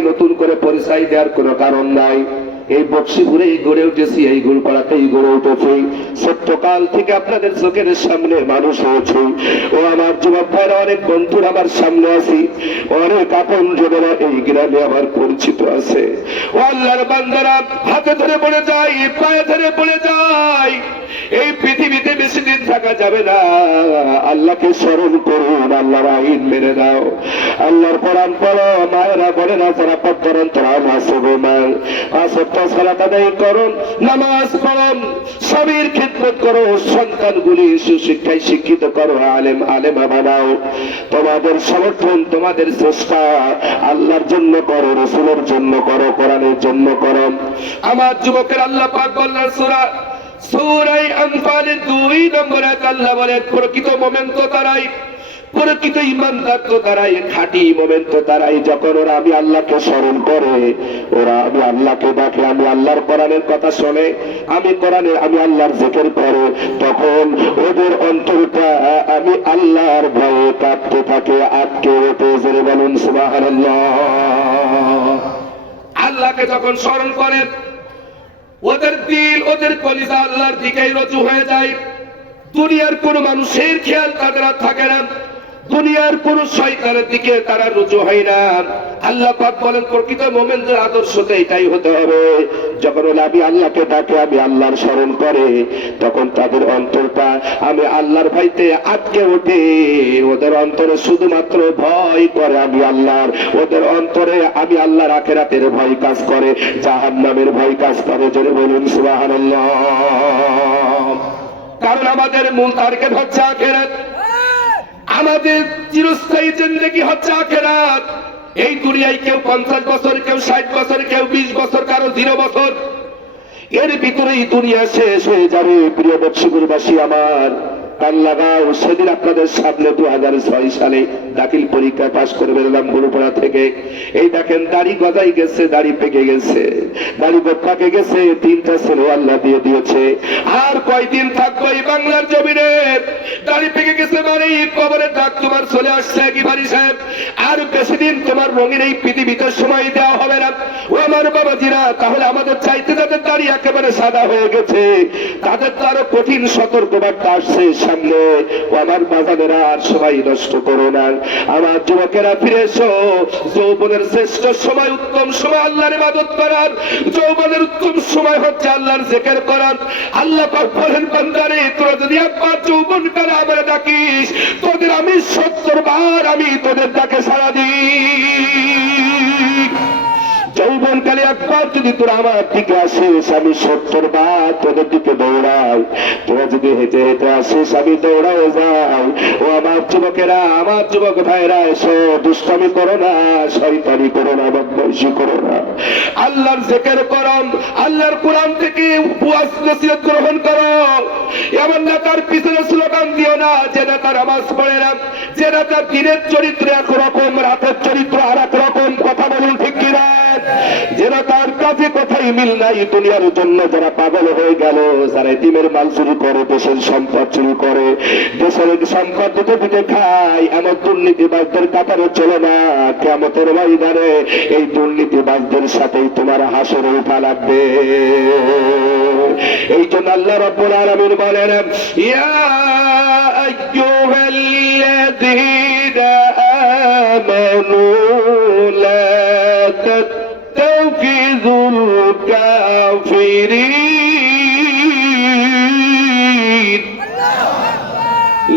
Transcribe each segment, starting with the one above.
নতুন করে পরিচয় দেওয়ার কোনো কারণ নাই। এই বক্সিপুরেই গড়ে উঠেছি, এই গুলপাড়াতেই গড়ে উঠেছি। ছোট্টকাল থেকে আপনাদের চোখের সামনে মানুষ হয়েছে। ও আমার যুবক ভাইরা, অনেক বন্ধুরা আমার সামনে আছি, অনেক আপন জনেরা এই গ্রামে আমার পরিচিত আছে। ও আল্লাহর বান্দারা, হাতে ধরে পড়ে যায়, পায়ে ধরে পড়ে যায়। এই পৃথিবীতে বেশি দিন থাকা যাবে না। আল্লাহকে স্মরণ করুন, আল্লাহর আইন মেনে দাও, আল্লাহর কোরআন পড়ো। মায়েরা বলে না, যারা পথ করেন তারা মাসুবে মার সালাত আদায় করুন, নামাজ পড়ুন, স্বামীর খিদমত করো, সন্তানগুলি সুশিক্ষায় শিক্ষিত করো, আলেমা বানাও। তোমাদের সমর্থন, তোমাদের চেষ্টা আল্লাহর জন্য করো, রাসূলের জন্য করো, কোরআনের জন্য করো। আমার যুবকের আল্লাহ পাক বললেন সূরা আনফালের 2 নম্বর আয়াতে আল্লাহ বলেন, প্রকৃত মুমিন তো তারাই, প্রকৃত ঈমানদার তো তারাই, খাঁটি মুমিন তো তারাই, যখন ওরা আমি আল্লাহকে স্মরণ করে, ওরা আমি আল্লাহকে ডাকে, আমি আল্লাহর কোরআনের কথা শোনে, আমি আল্লাহর জিকির করে, তখন ওদের অন্তরটা আমি আল্লাহর ভয়ে কাঁপতে থাকে, আটকে ওঠে। জোরে বলুন সুবহানাল্লাহ। আল্লাহকে যখন স্মরণ করেন, ওদের দিল, ওদের কলিজা আল্লাহর দিকেই রজু হয়ে যায়। দুনিয়ার কোন মানুষের খেয়াল তাদের আর থাকে না, দুনিয়ার কোন শয়তানের দিকে তারা রুজু হয় না। আল্লাহ পাক বলেন, প্রকৃত মুমিনদের আদর্শতে এটাই হতে হবে। যখন আমি আল্লাহকে ডাকে, আমি আল্লাহর স্মরণ করে, তখন তাদের অন্তরটা আমি আল্লাহর ভয়তে আটকে ওঠে। ওদের অন্তরে শুধুমাত্র ভয় করে আমি আল্লাহর, ওদের অন্তরে আমি আল্লাহর আখিরাতের ভয় কাজ করে, জাহান্নামের ভয় কাজ করে। জোরে বলুন সুবহানাল্লাহ। কারণ আমাদের মূল টার্গেট হচ্ছে আখিরাত, আমাদের চিরস্থায়ী জিন্দেগি হচ্ছে আখিরাত। এই দুনিয়ায় কেউ 50 বছর, কেউ 60 বছর, কেউ 20 বছর, কারো 0 বছর, এর ভিতরেই দুনিয়া শেষ হয়ে যাবে। প্রিয় বক্সিপুরবাসী আমার, কান লাগাও। সেদিন আপনাদের সামনে 2006 সালে দাখিল পরীক্ষা পাশ করে বেরোলাম গুরুপাড়া থেকে। এই দেখেন, দাড়ি গজাই গেছে, দাড়ি পেকে গেছে, দাড়ি পাকে গেছে, 3টা ছেলে আল্লাহ দিয়ে দিয়েছে। আর কয়দিন থাকবো এই বাংলার জমিনে? দাড়ি পেকে গেছে মানে কবরের ডাক তোমার চলে আসছে কি বাড়ি সাহেব? আর বেশি দিন তোমার রঙিন এই পৃথিবীতে সময় দেওয়া হবে না। ও আমার বাবাজিরা, তাহলে আমাদের চাইতে যাদের দাড়ি একেবারে সাদা হয়ে গেছে, তাদের তো আরো কঠিন সতর্কবার্তা আসছে সামনে। ও আমার বাজানেরা, আর সবাই নষ্ট করো না। আমার যুবকেরা, ফিরে এসো। যৌবনের শ্রেষ্ঠ সময়, উত্তম সময় আল্লাহর ইবাদত করার। যৌবনের উত্তম সময় হচ্ছে আল্লাহর জিকির করার। আল্লাহ পাক বলেন, বান্দারে, তোরা যদি একবার যৌবন কালে আমার ডাকিস, তোদের আমি 70 বার আমি তোদের ডাকে সাড়া দিই। যৌবনকালে একবার যদি তোরা আমার দিকে আসিস, আমি 70 বার তোদের দিকে দৌড়াই। তোরা যদি হেঁটে হেঁটে আসিস, আমি দৌড়াও যাই। ও আমার যুবকেরা, আমার যুবক ভাইরা, এসো। দুষ্টামি করো না, শয়তানি করো না, বদমাইশি করো না। আল্লাহর জিকির করো, আল্লাহর কোরআন থেকে ওয়াজ নসিহত গ্রহণ করো। এমন না তার পিছনে স্লোগান দিও না, যে না তার নামাজ পড়ে না, যে না তার দিনের চরিত্র একরকম, রাতের চরিত্র আর এক রকম। কথা বলুন ঠিক কিনা? যারা তার কাছে কথাই মিল নাই। দুনিয়ার জন্য যারা পাগল হয়ে গেল, যারা এতিমের মাল চুরি করে, দেশের সম্পদ চুরি করে, দেশের সম্পদ দুটো দিতে খায়, এমন দুর্নীতিবাজদের কাতারে চলে না। কিয়ামতের ময়দানে এই দুর্নীতিবাজদের সাথেই তোমার হাসরে উঠা লাগবে। এই জন্য আল্লাহ রাব্বুল আলামিন বলেন, ইয়া আইয়ুহাল্লাযীনা আমানু লা تتخذوا الكافرين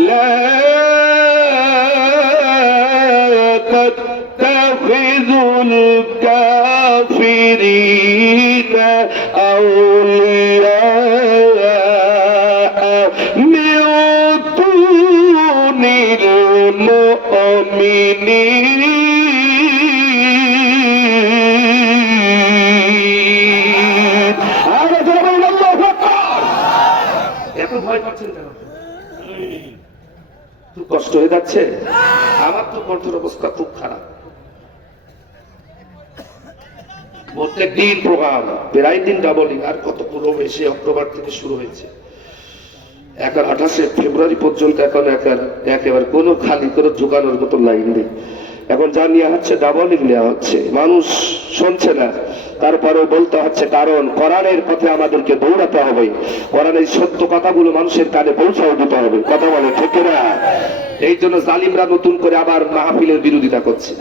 لا تتخذوا الكافرين أولياء من دون المؤمنين কষ্ট হয়ে যাচ্ছে। আমার তো কণ্ঠের অবস্থা খুব খারাপ। প্রত্যেক দিন প্রোগ্রাম, প্রায় দিন ডাবলিং। আর কত প্রোগ্রাম এসে অক্টোবর থেকে শুরু হয়েছে, 28 ফেব্রুয়ারি পর্যন্ত। এখন একেবারে কোনো খালি করে ঢুকানোর মতো লাইন নেই। এখন যা নেওয়া হচ্ছে ডাবলিং নেওয়া হচ্ছে, মানুষ শুনছে না, তারপরেও বলতে হচ্ছে, কারণ কোরআনের পথে আমাদেরকে দৌড়াতে হবে, কোরআনের সত্য কথাগুলো মানুষের কানে পৌঁছাও দিতে হবে। কথা বলে ঠিক না? এই জন্য জালিমরা নতুন করে আবার মাহফিলের বিরোধিতা করছে।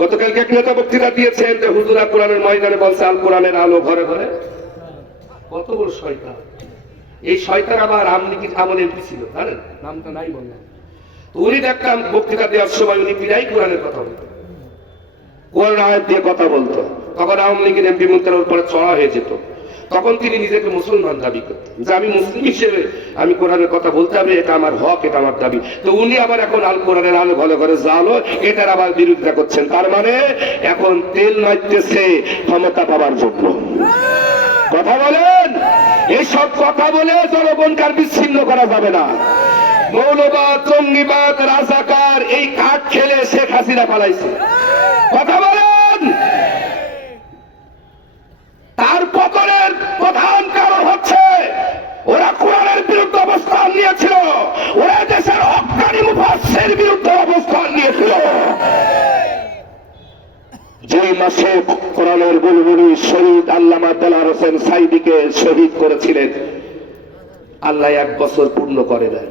গতকালকে এক নেতা বক্তৃতা দিয়েছেন যে হুজুরা কোরআনের ময়দানে বলছে আল কোরআনের আলো ঘরে ঘরে। কত বড় শয়তান! এই শয়তান আবার আমলের কি ছিল জানেন? নামটা নাই বললাম। উনি দেখতাম বক্তৃতা দেওয়ার সময় উনি বিদায় কোরআনের কথা বলতেন, কোরআন আয়াত দিয়ে কথা বলতো। তখন আওয়ামী লীগের এমপি মন্ত্রীর উপরে চড়া হয়ে যেত। তখন তিনি নিজেকে মুসলমান দাবি করতেন যে আমি মুসলিম হিসেবে আমি কোরআনের কথা বলতে হবে, এটা আমার হক, এটা আমার দাবি। তো উনি আবার এখন আল কোরআনের আলো ঘরে ঘরে জালো, এটার আবার বিরোধিতা করছেন। তার মানে এখন তেল মারতেছে ক্ষমতা পাওয়ার জন্য। কথা বলেন, এইসব কথা বলে জনগণকে বিচ্ছিন্ন করা যাবে না। মৌলবাদ, জঙ্গিবাদ, রাজাকার এই কাঠ খেলে শেখ হাসিনা পালাইছে। কথা বলেন, তার পতনের প্রধান কারণ হচ্ছে ওরা কোরআনের বিরুদ্ধে অবস্থান নিয়েছিল, ওরা দেশের হক্কানি মুফাসসিরের বিরুদ্ধে অবস্থান নিয়েছিল। যে মাসে কোরআনের বুলবুলি শহীদ আল্লামা দেলাওয়ার হোসেন সাঈদীকে শহীদ করেছিলেন, আল্লাহ 1 বছর পূর্ণ করে দেন।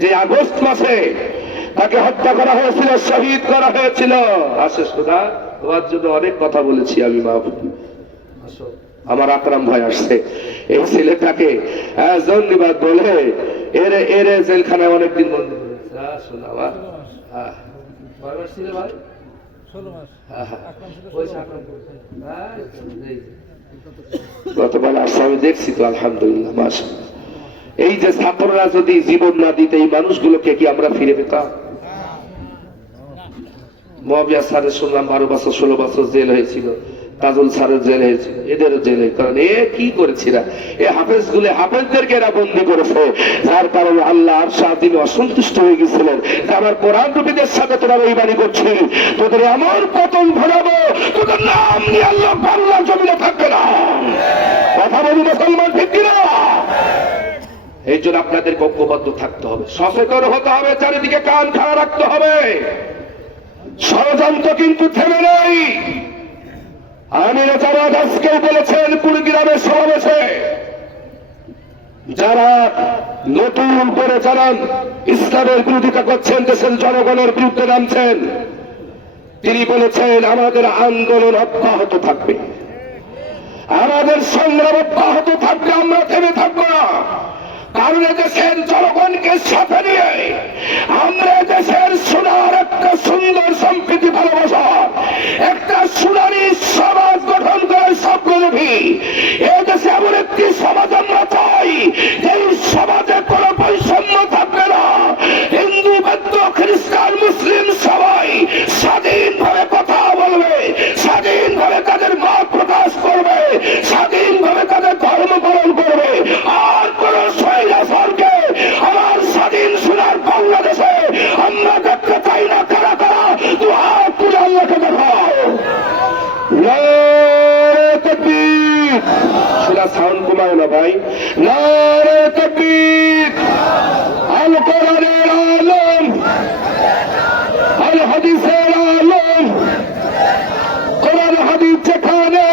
যে আগস্ট মাসে তাকে হত্যা করা হয়েছিল, শহীদ করা হয়েছিল। আশেষ খোদা, তোমার জন্য অনেক কথা বলেছি আমি। আমার আকরাম ভাই আসছে, এই ছেলেটাকে জঙ্গিবাদ বলে এরে জেলখানায় অনেকদিন বন্দী করেছে। শোনা ভাই, গতকাল আসছে, আমি দেখছি তো, আলহামদুলিল্লাহ মাশাআল্লাহ। এই যে ছাত্ররা যদি জীবন না দিতে এই মানুষগুলোকে কি আমরা ফিরে পেতাম? মুয়াবিয়া স্যারের শুনলাম 12 বছর 16 বছর জেল হয়েছিল, তাজুল স্যারের জেল হয়েছিল, এদেরও জেল হয়েছে। কারণ এ কি করেছিল, এ হাফেজদেরকে এরা বন্দী করেছে, যার কারণে আল্লাহ তিনি অসন্তুষ্ট হয়ে গেছিলেন। আমার কোরআন রূপীদের সাথে তোরা বেঈমানি করছিস, তোদের এমন পতন ঘটাবো, তোদের নাম নিয়ে আল্লাহ বাংলার জমিনে থাকবে না। কথা বলি মুসলমান, ঠিক কিনা? এই জন্য আপনাদের ঐক্যবদ্ধ থাকতে হবে, সচেতন হতে হবে, চারিদিকে কান খাড়া রাখতে হবে। ষড়যন্ত্র কিন্তু থেমে নেই। আমির জামাত আজকে বলেছেন কুড়িগ্রামের সমাবেশে, যারা নতুন করে যারা ইসলামের বিরোধিতা করছেন, দেশের জনগণের বিরুদ্ধে নামছেন, তিনি বলেছেন আমাদের আন্দোলন অব্যাহত থাকবে, আমাদের সংগ্রাম অব্যাহত থাকবে, আমরা থেমে থাকবো না। কারণ দেশের জনগণকে সাথে নিয়ে আমরা দেশের সোনার একটা সুন্দর সম্প্রীতি ভালোবাসা, একটা সোনালী সমাজ গঠন করার স্বপ্নলোভী এদেশে এমন একটি সমাজ আমরা চাই, এই সমাজে কোনো বৈষম্য থাকবে না। হিন্দু, বৌদ্ধ, খ্রিস্টান, মুসলিম সবাই স্বাধীনভাবে কথা বলবে, স্বাধীনভাবে তাদের মত প্রকাশ করবে, স্বাধীনভাবে তাদের ধর্ম পালন করবে। আর কোন স্বৈরাচারকে আমার স্বাধীন সোনার বাংলাদেশে আমরা দেখতে চাই না। কারা কারা দুহাত তুলে আল্লাহকে দেখাও। নারে তাকবীর! সোনা সাউন্ড কমায় না ভাই। নারে তাকবীর! আল কোরআনের আলম, আল হাদিসের আলম, কোরআন হাদিস যেখানে,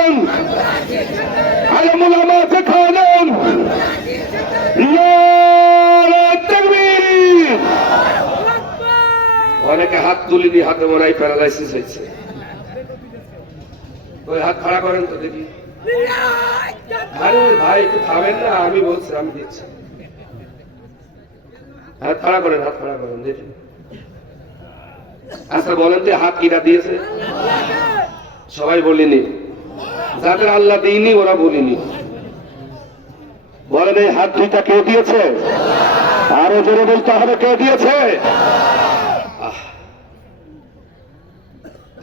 আলেম উলামা যেখানে, অনেকে হাত তুলিনি, হাতে মনে হয় প্যারালাইসিস হয়েছে। ওই হাত খাড়া করেন তো দেখি। আরে ভাই একটু থামেন না, আমি বলছি, আমি দিচ্ছি। হাত খাড়া করেন, হাত খাড়া করেন দেখি। আচ্ছা বলেন তো হাত কিনা দিয়েছে? সবাই বলিনি, যাদের আল্লাহ দিইনি ওরা বলিনি। বলেন এই হাত দুইটা কে দিয়েছে? আরো জোরে বলতে হবে, কে দিয়েছে?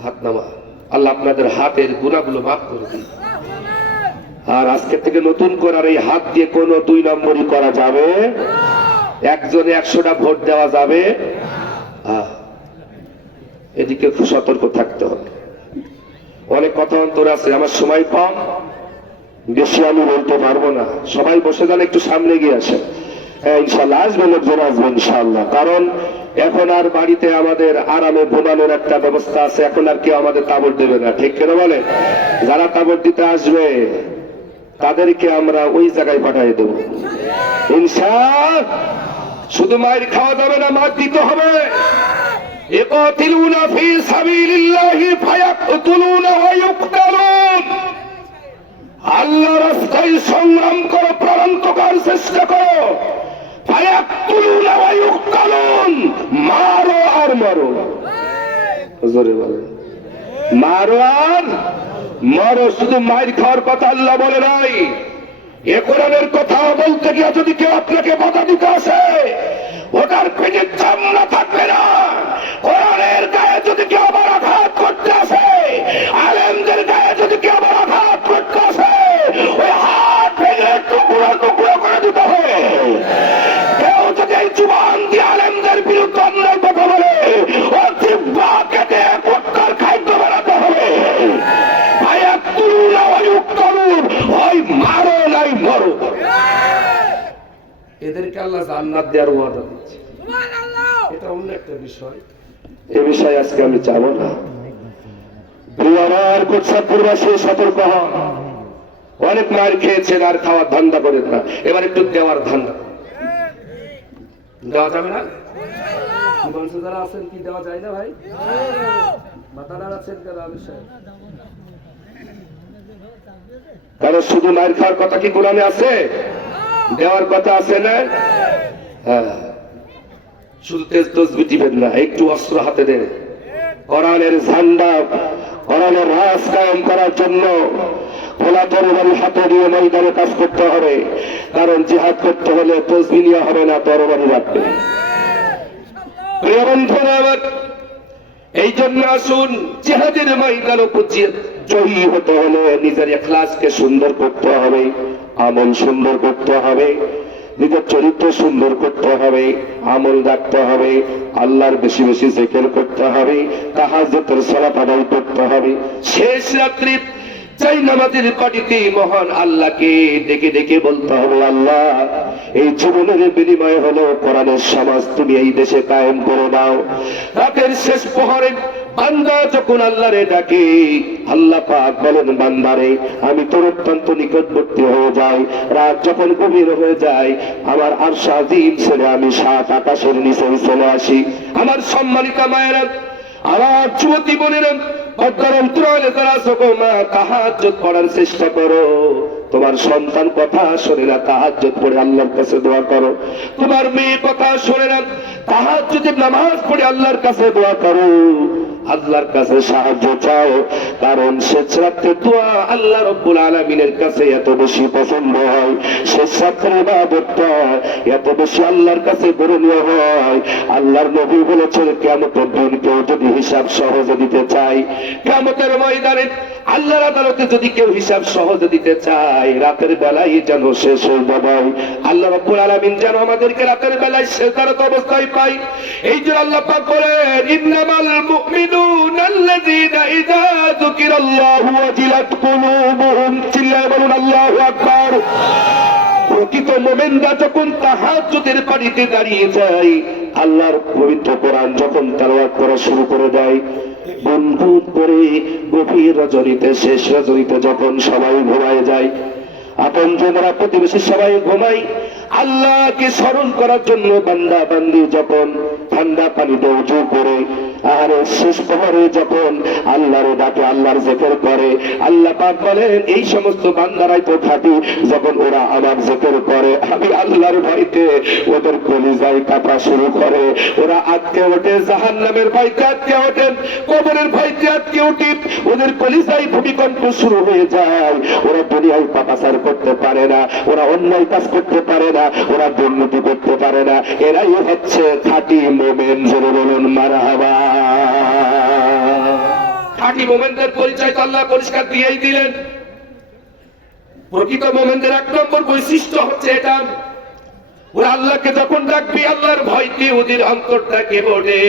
হাত নামা। আল্লাহ আপনাদের হাতের গুনাহগুলো মাফ করে দিন। আর আজকে থেকে নতুন করে আর এই হাত দিয়ে কোনো 2 নম্বরই করা যাবে, একজনে 100টা ভোট দেওয়া যাবে। এদিকে খুব সতর্ক থাকতে হবে। অনেক কথা অন্তর আছে, আমার সময় কম, বেশি আমি বলতে পারবো না। সবাই বসে যান, একটু সামনে গিয়ে আসেন। ইনশাল্লাহ আসবে, লোকজন আসবে ইনশাল্লাহ। কারণ এখন আর বাড়িতে আমাদের আরামে ঘুমানোর একটা ব্যবস্থা আছে, এখন আর কেউ আমাদের তাবড় দেবে না, ঠিক কেন বলে? যারা তাবড় দিতে আসবে তাদেরকে আমরা ওই জায়গায় পাঠিয়ে দেবো ইনশাআল্লাহ। শুধু মায়ের খাওয়া যাবে না, মার দিতে হবে। ইকাতিলুনা ফি সাবিলিল্লাহি ফায়াকতুলুনা ওয়া ইউকতালুন। আল্লাহর রাস্তায় সংগ্রাম করো, প্রাণান্তকার চেষ্টা করো। ফায়াকতুলুনা ওয়া ইউকতালুন, মারো আর মারো। জোরে বলে মারো আর মারো। শুধু মায়ের খাওয়ার কথা আল্লাহ বলে নাই, এ কোরআনের কথা বলতে গিয়ে যদি কেউ আপনাকে বাধা দিতে আসে, ওটার পেটের চামড়া থাকবে না। কোরআনের গায়ে যদি কেউ আবার আঘাত করতে আসে, আলেমদের গায়ে যদি কেউ আবার আঘাত করতে আসে, ওই হাত ভেঙে টুকরো টুকরো করে দিতে হবে। কেউ যদি এই জুবান দিয়ে আলেমদের বিরুদ্ধে অন্যায় কথা বলে, ও জিহ্বা কেটে কুত্তার খাদ্য বানাতে হবে। ফায়াকতুলুনা ওয়া ইউকতালুন, হয় মারো নাই মরো। এদেরকে আল্লাহ জান্নাত দেওয়ার ওয়াদা দিচ্ছে। এটা অন্য একটা বিষয়, এ বিষয়ে আজকে আমি যাব না। আমার কোটসাদপুরবাসী সতর্ক হন, অনেক মার খেয়েছেন আর খাওয়ার ধান্দা করেন না, এবার একটু দেওয়ার ধান্দা। দেওয়া যাবে না? যারা আছেন কি দেওয়া যায় না ভাই? মাতারা আছেন কেন? কারণ শুধু মায়ের খাওয়ার কথা কি কোরআনে আছে? দেওয়ার কথা আছে না? হ্যাঁ, শুধু তেজ তসবি দিবেন না, একটু অস্ত্র হাতে দেন। কোরআনের ঝান্ডা, কোরআনের রাজ কায়েম করার জন্য খোলা তরবারি হাতে দিয়ে ময়দানে কাজ করতে হবে। কারণ জিহাদ করতে হলে তসবি নিয়ে হবে না, তরবারি রাখবে। প্রিয় বন্ধুরা আমার, এই জন্য আসুন জিহাদের ময়দানে জয়ী হতে হলে নিজের ইখলাসকে সুন্দর করতে হবে, আমল সুন্দর করতে হবে, নিজের চরিত্র সুন্দর করতে হবে, আমল রাখতে হবে, আল্লাহর বেশি বেশি জিকির করতে হবে, তাহাজ্জুদের সালাত আদায় করতে হবে। শেষ রাত্রি চাই নামাজের পাটিতে মহান আল্লাহকে ডেকে ডেকে বলতে হবে, আল্লাহ এই জীবনের বিনিময় হলো কোরআনের সমাজ তুমি এই দেশে কায়েম করে দাও। রাতের শেষ প্রহরে বান্দা যখন আল্লাহরে ডাকে, আল্লাহ পাক বলেন, বান্দারে আমি তোর অত্যন্ত নিকটবর্তী হয়ে যাই। রাত যখন গভীর হয়ে যায়, আমার আরশ আজিম ছেড়ে আমি সাত আকাশের নিচে চলে আসি। আমার সম্মানিতা মায়েরা, আমার যুবতী বোনেরা, তাহাজ্জুদ পড়ার চেষ্টা করো। তোমার সন্তান কথা শোনে না, তাহাজ্জুদ পড়ে আল্লাহর কাছে দোয়া করো। তোমার মেয়ে কথা শোনে না, তাহাজ্জুদের নামাজ পড়ে আল্লাহর কাছে দোয়া করো, আল্লাহর কাছে সাহায্য চাও। কারণ শেষ রাত্রে দোয়া আল্লাহ রাব্বুল আলামিনের কাছে এত বেশি পছন্দ হয়, শেষ রাত্রে ইবাদতটা এত বেশি আল্লাহর কাছে গ্রহণীয় হয়। আল্লাহর নবী বলেছেন, কিয়ামতের দিন কেউ যদি হিসাব সহজে দিতে চায়, কিয়ামতের ময়দানে আল্লাহর আদালতে যদি কেউ হিসাব সহজে দিতে চায়, রাতের বেলায় যেন শেষ হয়ে যাবে। আল্লাহ রাব্বুল আলামিন যেন আমাদেরকে রাতের বেলায় সেজদারত অবস্থায় পাই। এই যে আল্লাহ পাক বলেন, ইন্নামাল মুমিনুনা আল্লাযীনা ইযা যুকিরাল্লাহু ওয়াজিলাত কুলুবুহুম, চিল্লায়ে বলুন আল্লাহু আকবার। প্রকৃত মুমিনরা যখন তাহাজ্জুদের পানিতে দাঁড়িয়ে যায়, আল্লাহর পবিত্র কোরআন যখন তেলাওয়াত করা শুরু করে দেয়, বুনবুন করে গভীর রজনীতে, শেষ রজনীতে যখন সবাই ঘুমায় যায়, আপনজনরা প্রতিবেশী সবাই ঘুমায়, আল্লাহকে স্মরণ করার জন্য বান্দা বান্দি যখন ঠান্ডা পানিতে উজু করে, আর শেষ প্রহরে যখন আল্লাহর ডাকে, আল্লাহর জিকির করে, আল্লাহ পাক বলেন, এই সমস্ত বান্দারাই তো খাঁটি। যখন ওরা আমার জিকির করে, আমি আল্লাহর ভয়তে ওদের কলিজায় কাঁপা শুরু করে, ওরা আটকে ওঠে, জাহান্নামের ভয়তে আটকে ওঠেন, কবরের ভয়তে আটকে উঠি, ওদের কলিজায় ভূমিকম্প শুরু হয়ে যায়। ওরা দুনিয়ায় পাপাচার করতে পারে না, ওরা অন্যায় কাজ করতে পারে না, ওরা দুর্নীতি করতে পারে না। এরাই হচ্ছে খাঁটি মুমিন। জোরে বলুন মারহাবা। খাঁটি মুমিনদের পরিচয় তো আল্লাহ পরিষ্কার দিয়েই দিলেন। প্রকৃত মুমিনদের এক নম্বর বৈশিষ্ট্য হচ্ছে এটা, ওরা আল্লাহকে যখন ডাকবে, আল্লাহর ভয়তে ওদের অন্তরটা কেঁপে ওঠে।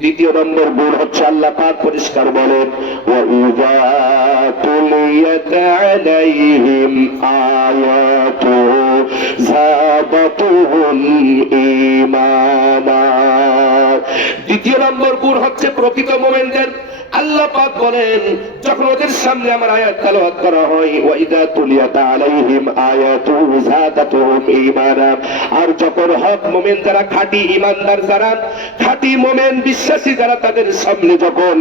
দ্বিতীয় নম্বর গুণ হচ্ছে, আল্লাহ পাক পরিষ্কার বলেন, ওয়া ইযা তুলি تليت عليهم آياته زادتهم ঈমানা। দ্বিতীয় নম্বর গুণ হচ্ছে প্রকৃত মুমিনদের আল্লাহ পাক বলেন যখন ওদের সামনে আমার আয়াত তেলাওয়াত করা হয় ওয়াইদা তুলিয়াত আলাইহিম আয়াতুহু যাদাতুহুম ঈমানা, আর যখন হক মুমিন যারা খাঁটি ঈমানদার যারা খাঁটি মুমিন বিশ্বাসী যারা তাদের সামনে যখন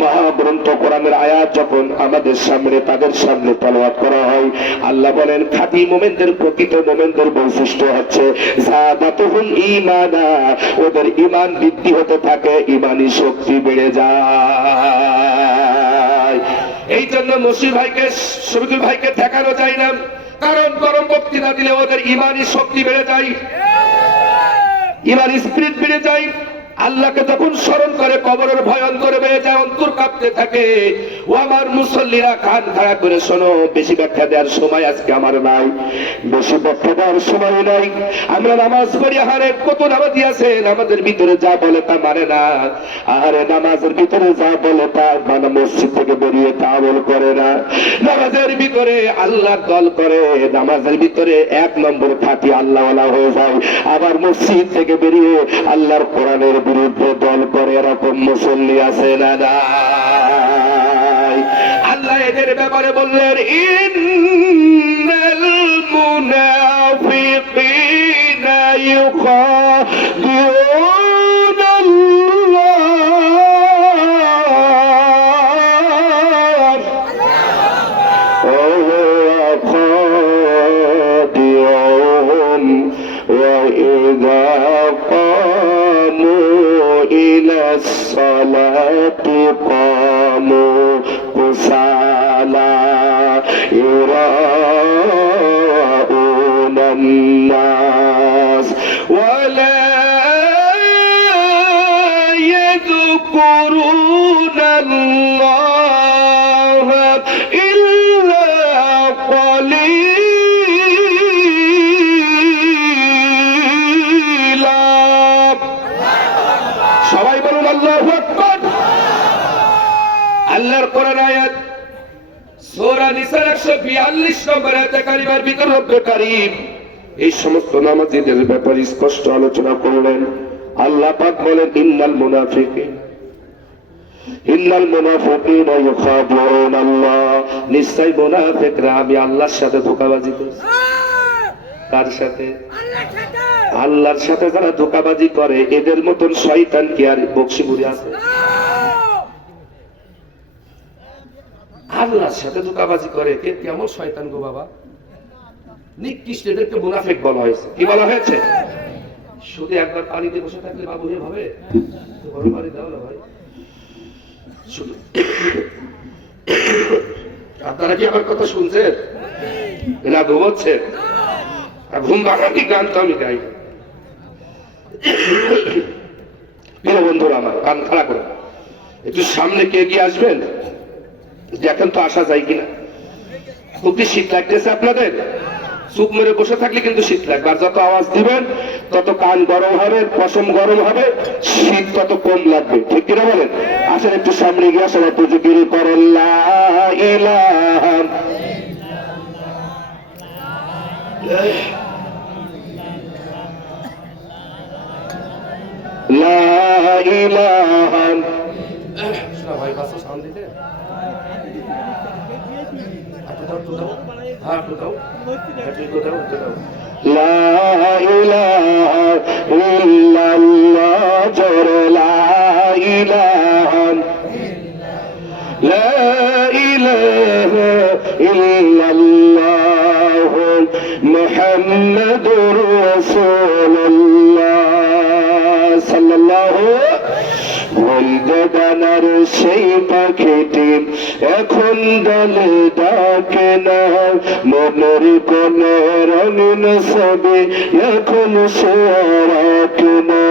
মহাগ্রন্থ কোরআনের আয়াত যখন আমাদের সামনে তাদের সামনে তেলাওয়াত করা হয় আল্লাহ বলেন খাঁটি মুমিনদের প্রকৃত মুমিনদের বৈশিষ্ট্য হচ্ছে যাদাতুহুম ঈমানা, ওদের ঈমান বৃদ্ধি হতে থাকে, ঈমানি শক্তি বেড়ে যায়। এই জন্য মসজিদ ভাইকে শফিকুল ভাইকে ঠেকানো যায় না, কারণ গরম বক্তৃতা দিলে ওদের ঈমানি শক্তি বেড়ে যায়, ঈমানি স্পিরিট বেড়ে যায়। আল্লাহকে যখন স্মরণ করে কবরের ভয়ঙ্কর বেড়ে যায়, অন্তর কাঁপতে থাকে। ও আমার মুসল্লিরা কান খাড়া করে শোনো, বেশি ব্যাখ্যা দেওয়ার সময় আজকে আমার নাই, বেশি ব্যাখ্যা দেওয়ার সময় নাই। আমরা নামাজ পড়ি, আরে কত নামাজি আছে নামাজের ভিতরে যা বলে তা মানে না, আরে নামাজের ভিতরে যা বলে তা মানে মসজিদ থেকে বেরিয়ে তা আমল করে না। নামাজের ভিতরে আল্লাহর দল করে, নামাজের ভিতরে এক নম্বর খাঁটি আল্লাহওয়ালা হয়ে যায়, আবার মসজিদ থেকে বেরিয়ে আল্লাহর কোরআনের বিরুদ্ধে দল করে, এরকম মুসল্লি আছে না নাই? আল্লাহ এদের ব্যাপারে বললেন ইন্নাল মুনাফিকিনা ইউখাদিউনা আল্লাহ ওয়া হুয়া খাদিউহুম ওয়া ইযা الصلاة قاموا كسالى يراءون الناس ولا يذكرون الله إلا قليلا। সবাই বলুন আল্লাহু আকবার। আল্লাহর কোরআন আয়াত সূরা নিসার 142 নম্বর আয়াতে কারিমার ভিতর রব্বে কারীম এই সমস্ত নামাজীদের ব্যাপারে স্পষ্ট আলোচনা করলেন। আল্লাহ পাক বলেন ইন্নাল মুনাফিকিনা ইউখাদিউনা আল্লাহ, নিশ্চয় মুনাফিকরা আমি আল্লাহর সাথে ধোঁকাবাজি করছে। কার সাথে? আল্লাহর সাথে যারা ধোঁকাবাজি করে এদের মতন শয়তান কি আর বকশিপুরে আছে? আল্লাহর সাথে ধোঁকাবাজি করে কে কেমন শয়তান গো বাবা? নিকৃষ্ট, এদেরকে মুনাফিক বলা হয়েছে। কি বলা হয়েছে? শুধু একবার পানিতে বসে থাকলে বাবু হে হবে, গরম পানি দাও না ভাই। শুধু আপনারা কি আমার কথা শুনছেন না ঘুমোচ্ছেন? ঘুম ভাঙানি গান তো আমি গাই। প্রিয় বন্ধুরা আমার, কান খাড়া করে একটু সামনে কে এগিয়ে আসবেন, দেখেন তো আসা যায় কিনা। খুব শীত লাগতেছে আপনাদের? চুপ মেরে বসে থাকলে কিন্তু শীত লাগবে, আর যত আওয়াজ দিবেন তত কান গরম হবে, পশম গরম হবে, শীত তত কম লাগবে। ঠিক কিনা বলেন? আসেন একটু সামনে গিয়ে সবাই একটু জিকির করেন লা ইলাহা লা ইলাহা। শোনা ভাই বাসা সাউন্ড দিতে লা ইলাহা ইল্লাল্লাহ জোরে লা ইলাহা লা ইলাহা ইল্লাল্লাহ মুহাম্মাদুর রাসূলুল্লাহ সাল্লাল্লাহু বলদানার সেই পাখিটি এখন দলে ডাকে না, মনের কোনে রঙিন ছবি এখন সে রাখে না,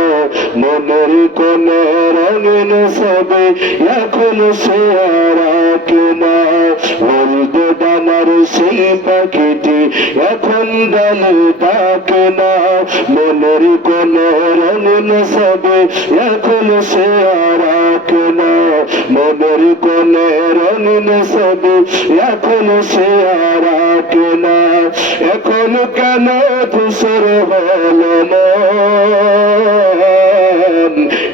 মনের কোনে রঙিন ছবি এখন সে রাখে না। বলদানার ডানার সেই পাখিটি এখন ডালে ডাকে না, মনের কোন রঙিন ছবি এখন সে আর আঁকে না, মনের কোন রঙিন ছবি এখন সে আর আঁকে না। এখন কেন ধূসর হলো মন,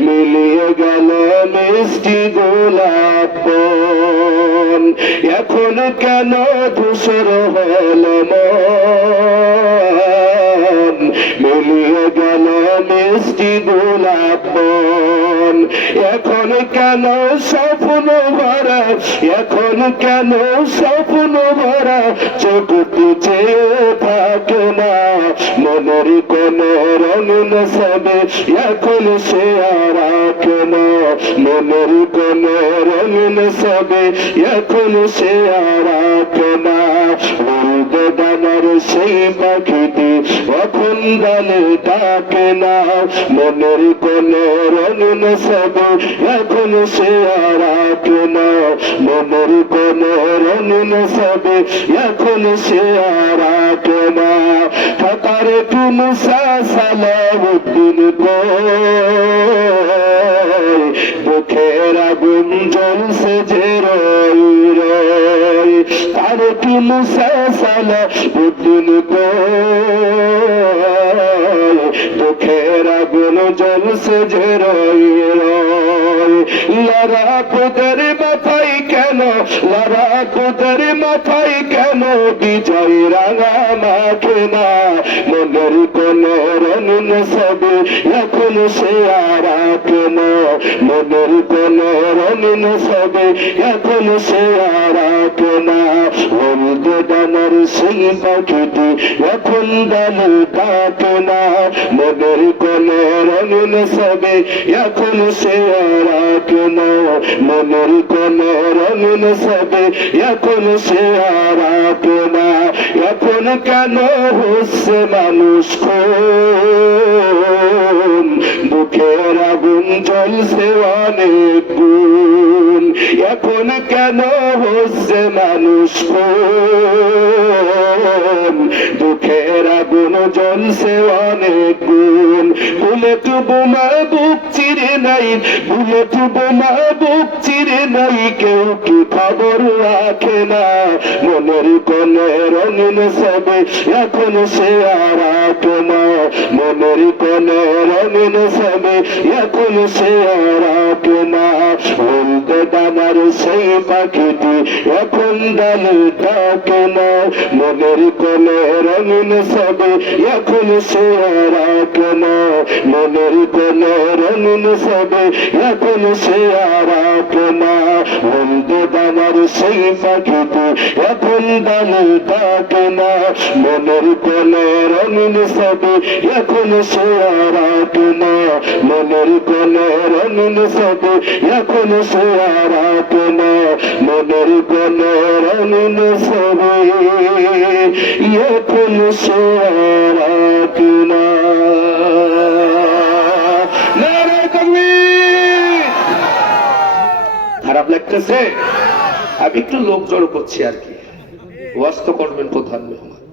মিলিয়ে গেল মিষ্টি গোলাপ বন। এখন কেন ধূসর হলো মন, মিলিয়ে গেল মিষ্টি গোলাপ বন। এখন কেন স্বপ্ন ভরা, এখন কেন স্বপ্ন ভরা চোখটি চেয়ে থাকে না, মনের কোন রঙিন ছবি এখন সে আর আঁকে না, মনের কোন রঙিন ছবি এখন সে আর আঁকে না। উড়বে ডানার সেই পাখিটি এখন ডালে ডাকে না, মনের কোন রঙিন ছবি এখন সে আর আঁকে না, মনের কোন রঙিন ছবি এখন সে আর আঁকে না। ঢাকার টুমসা সালাউদ্দিন বুকের আগুন জ্বলছে যে রই রই, তার টুমসা সালাউদ্দিন বুকের আগুন জ্বলছে যে রই রই। লড়াকুদের মাথায় কেন, লড়াকুদের মাথায় কেন বিজয় রাঙা মাখে না, মনের কোন রঙিন ছবি এখন সে আর আঁকে না, মনের কোন রঙিন ছবি এখন সে আর আঁকে না। উড়বে ডানার সেই পাখিটি এখন ডালে ডাকে না, মনের কোন রঙিন ছবি এখন সে আর আঁকে না, মনের কোন রঙিন ছবি এখন সে আর আঁকে না। এখন কেন হচ্ছে মানুষ খুন, বুকের আগুন জ্বলছে অনেক গুণ। এখন কেন হচ্ছে মানুষ খুন, বুকের আগুন জ্বলছে অনেক গুণ। বুলেট বোমা বুক চিরে নাই, বুলেট বোমা বুক চিরে নাই, কেউ কি খবর রাখে না, মনের কোন রঙিন ছবি এখন সে আর আঁকে না, মনের কোন রঙিন ছবি এখন সে আর আঁকে না। উড়বে ডানার সেই পাখিটি এখন ডালে ডাকে না, মনের কোন রঙিন ছবি এখন সে আর আঁকে না, মনের কোন রঙিন ছবি এখন সে আর আঁকে না। উড়বে ডানার সেই পাখিটি এখন ডালে ডাকে না, মনের কোন রঙিন ছবি এখন সে আর আঁকে না, মনের কোন রঙিন ছবি এখন সে আর আঁকে না, মনের কোন রঙিন ছবি এখন সে আর আঁকে না। খারাপ লাগতেছে, আমি একটু লোক জড়ো করছি আর কি, ওয়াজ তো করবেন প্রধান মেহমান।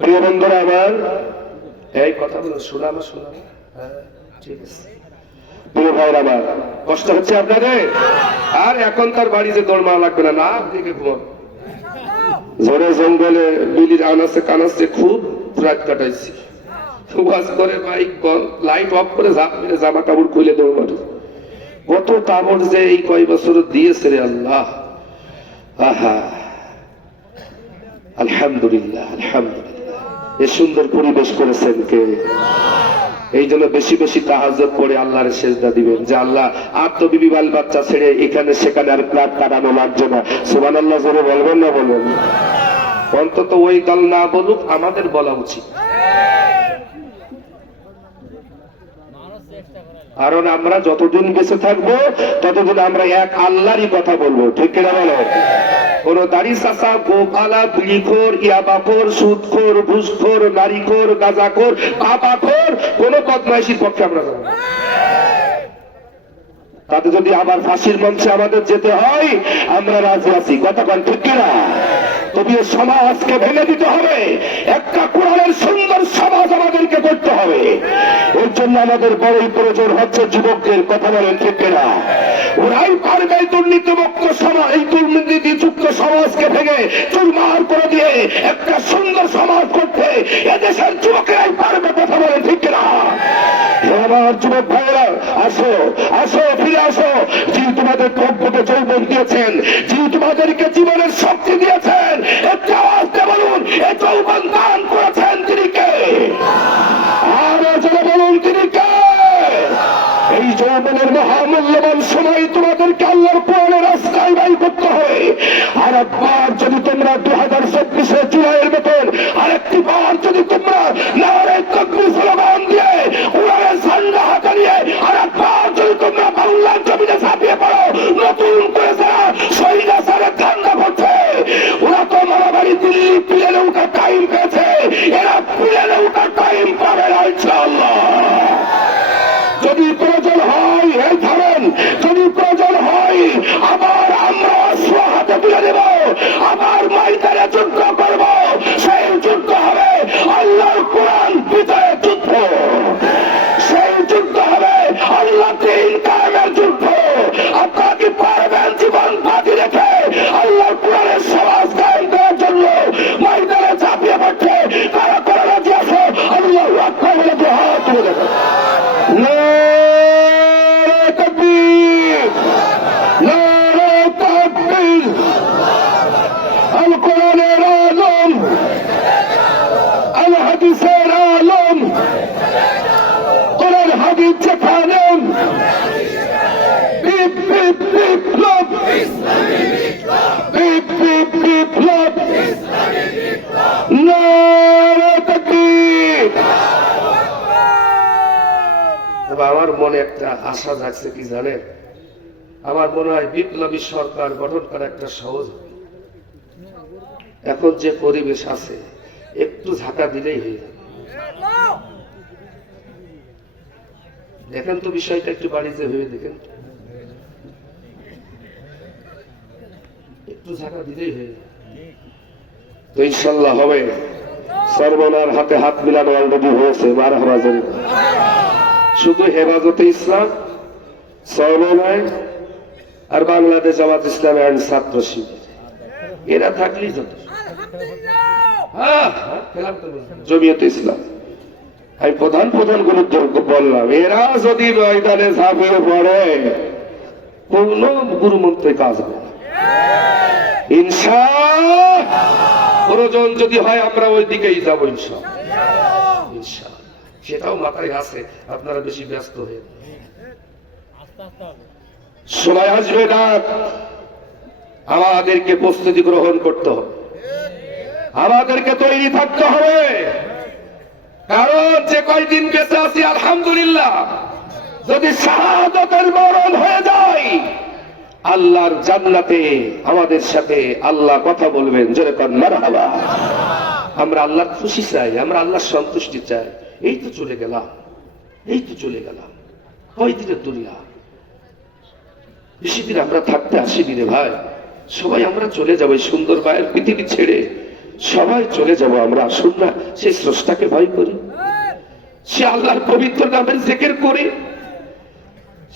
প্রিয় বন্ধুরা আমার, এই কথাগুলো শোনাবো শোনাবো, ঠিক আছে? প্রিয় ভাইর আমার, কষ্ট হচ্ছে আপনাদের? আর এখন তার বাড়ি যে দৌড় মারা লাগবে না, না দিকে ঘুমান। ঝড়ে জঙ্গলে বিলির আনাচে কানাচে খুব রাত কাটাইছি, ওয়াজ করে বাইক লাইট অফ করে ঝাঁপ মেরে জামা কাপড় খুলে দৌড় মারে। কত কাপড় যে এই কয় বছর দিয়েছে রে আল্লাহ, আহা আলহামদুলিল্লাহ আলহামদুলিল্লাহ। এ সুন্দর পরিবেশ করেছেন কে? এই জন্য বেশি বেশি তাহাজ্জুদ পড়ে আল্লাহর সেজদা দিবেন, যে আল্লাহ আর তো বিবি বাল বাচ্চা ছেড়ে এখানে সেখানে আর রাত কাটানো লাগছে না। সুবহানাল্লাহ জোরে বলবেন না বলবেন? অন্তত ওই দল না বলুক, আমাদের বলা উচিত। কারণ আমরা যতদিন বেঁচে থাকবো ততদিন আমরা এক আল্লাহরই কথা বলবো, ঠিক কিনা বলো? কোন দাড়ি চাষা, গোপালা, বিড়িখোর, ইয়াবাখোর, সুদখোর, ঘুষখোর, নারীখোর, গাঁজাখোর, পাপাখোর কোন বদমাইশির পক্ষে আমরা যাবো। তাতে যদি আবার ফাঁসির মঞ্চে আমাদের যেতে হয় আমরা রাজি আছি, কথা বল ঠিক কিনা? তবে সমাজকে ভেঙে দিতে হবে, একটা কোরআনের সুন্দর সমাজ আমাদেরকে করতে হবে। এর জন্য আমাদের বড়ই প্রয়োজন হচ্ছে যুবকদের, কথা বলেন ঠিক কিনা? ওরাই পারবে এই দুর্নীতিমুক্ত সমাজ, এই দুর্নীতিযুক্ত সমাজকে ভেঙে চুরমার করে দিয়ে একটা সুন্দর সমাজ করতে এদেশের যুবকেরাই পারবে, কথা বলেন ঠিক কিনা? আমার যুবক ভাইয়েরা, আসো আসো, ফিরে আসো। যিনি তোমাদের কর্মকে যৌবন দিয়েছেন, যিনি তোমাদেরকে জীবনের শক্তি দিয়েছেন, একটা আওয়াজে বলুন এই যৌবন দান করেছেন তিনি কে? আরো জোরে বলুন তিনি কে? এই যৌবনের মহামূল্যবান সময় তোমাদেরকে আল্লাহর কোরআনের রাস্তায় ব্যয় করতে হবে। আর একবার যদি তোমরা 2024 জুলাইয়ের মতন আরেকটি বার যদি তোমরা নারে তাকবীর স্লোগান দিয়ে কোরআনের ঝান্ডা হাতে নিয়ে আর একবার যদি তোমরা বাংলার জমিনে ঝাঁপিয়ে পড়ো, নতুন করে যারা শহীদ আসারের ধান্দা করছে, ওরা তো মারামারি দিল্লি প্লেনে উঠার টাইম পেয়েছে, এরা প্লেনে উঠার টাইম পাবে না ইনশাআল্লাহ। যদি প্রয়োজন হয় এই ধরেন, যদি প্রয়োজন হয় আবার আমরা অস্ত্র হাতে তুলে দেব, আবার ময়দানে যুদ্ধ করব। সেই যুদ্ধ হবে আল্লাহর কোরআন বিজয়ের যুদ্ধ, সেই যুদ্ধ হবে আল্লাহ দ্বীন কায়েমের যুদ্ধ। আপনারা কি পারবেন জীবন বাজি রেখে আল্লাহর কোরআনের সমাজ কায়েম করার জন্য ময়দানে ঝাঁপিয়ে পড়তে? কারা কারা রাজি আছে? আল্লাহু আকবার বলে হাত তুলে দেবে। নারে তাকবীর, নারে তাকবীর। আল কোরআনের আলম, আল হাদিসের আলম, কোরআন হাদিস যেখানে বিপ বিপ বিপ্লব, বিপ বিপ বিপ্লব, নারে তাকবীর। আমার মনে একটা আশা জাগছে, কি জানেন? আমার মনে হয় বিপ্লবী সরকার গঠন করা একটা সহজ হবে। এখন যে পরিবেশ আছে একটু ঝাঁকা দিলেই হয়ে যাবে। দেখেন তো বিষয়টা একটু বাড়িতে ভেবে দেখেন, একটু ঝাঁকা দিলেই হয়ে যাবে। তো ইনশাল্লাহ হবে। সর্বনার হাতে হাত মিলানো অলরেডি হয়েছে, মারহাবা জানি। শুধু হেফাজতে ইসলাম, সর্বনয় আর বাংলাদেশ জামাত ইসলামী আইন ছাত্র শিবির, এরা থাকলেই যত। জমিয়তে ইসলাম আমি প্রধান প্রধান গুরুত্ব বললাম, এরা যদি ময়দানে ঝাঁপিয়ে পড়ে কোন গুরুমন্ত্রে কাজ হবে না। ইনশাআল্লাহ প্রয়োজন যদি হয় আমরা ওই দিকেই যাবো ইনশাআল্লাহ। সেটাও মাথায় আছে, আপনারা বেশি ব্যস্ত হয়ে সময় আসবে না, আমাদেরকে প্রস্তুতি গ্রহণ করতে হবে, আমাদেরকে তৈরি থাকতে হবে। কারণ যে কয়দিন বেঁচে আছি আলহামদুলিল্লাহ, যদি শাহাদাতের মরণ হয়ে যায় আল্লাহর জান্নাতে আমাদের সাথে আল্লাহ কথা বলবেন, যেরকম মারহাবা। আমরা আল্লাহর খুশি চাই, আমরা আল্লাহর সন্তুষ্টি চাই। এই তো চলে গেলাম, এই তো চলে গেলাম, কয়দিনের দুনিয়া, বেশি দিন আমরা থাকতে আসিনি রে ভাই। সবাই আমরা চলে যাবো এই সুন্দর ভাইয়ের পৃথিবী ছেড়ে, সবাই চলে যাব আমরা। আসুন না সেই স্রষ্টাকে ভয় করি, সে আল্লাহর পবিত্র নামের জিকির করি,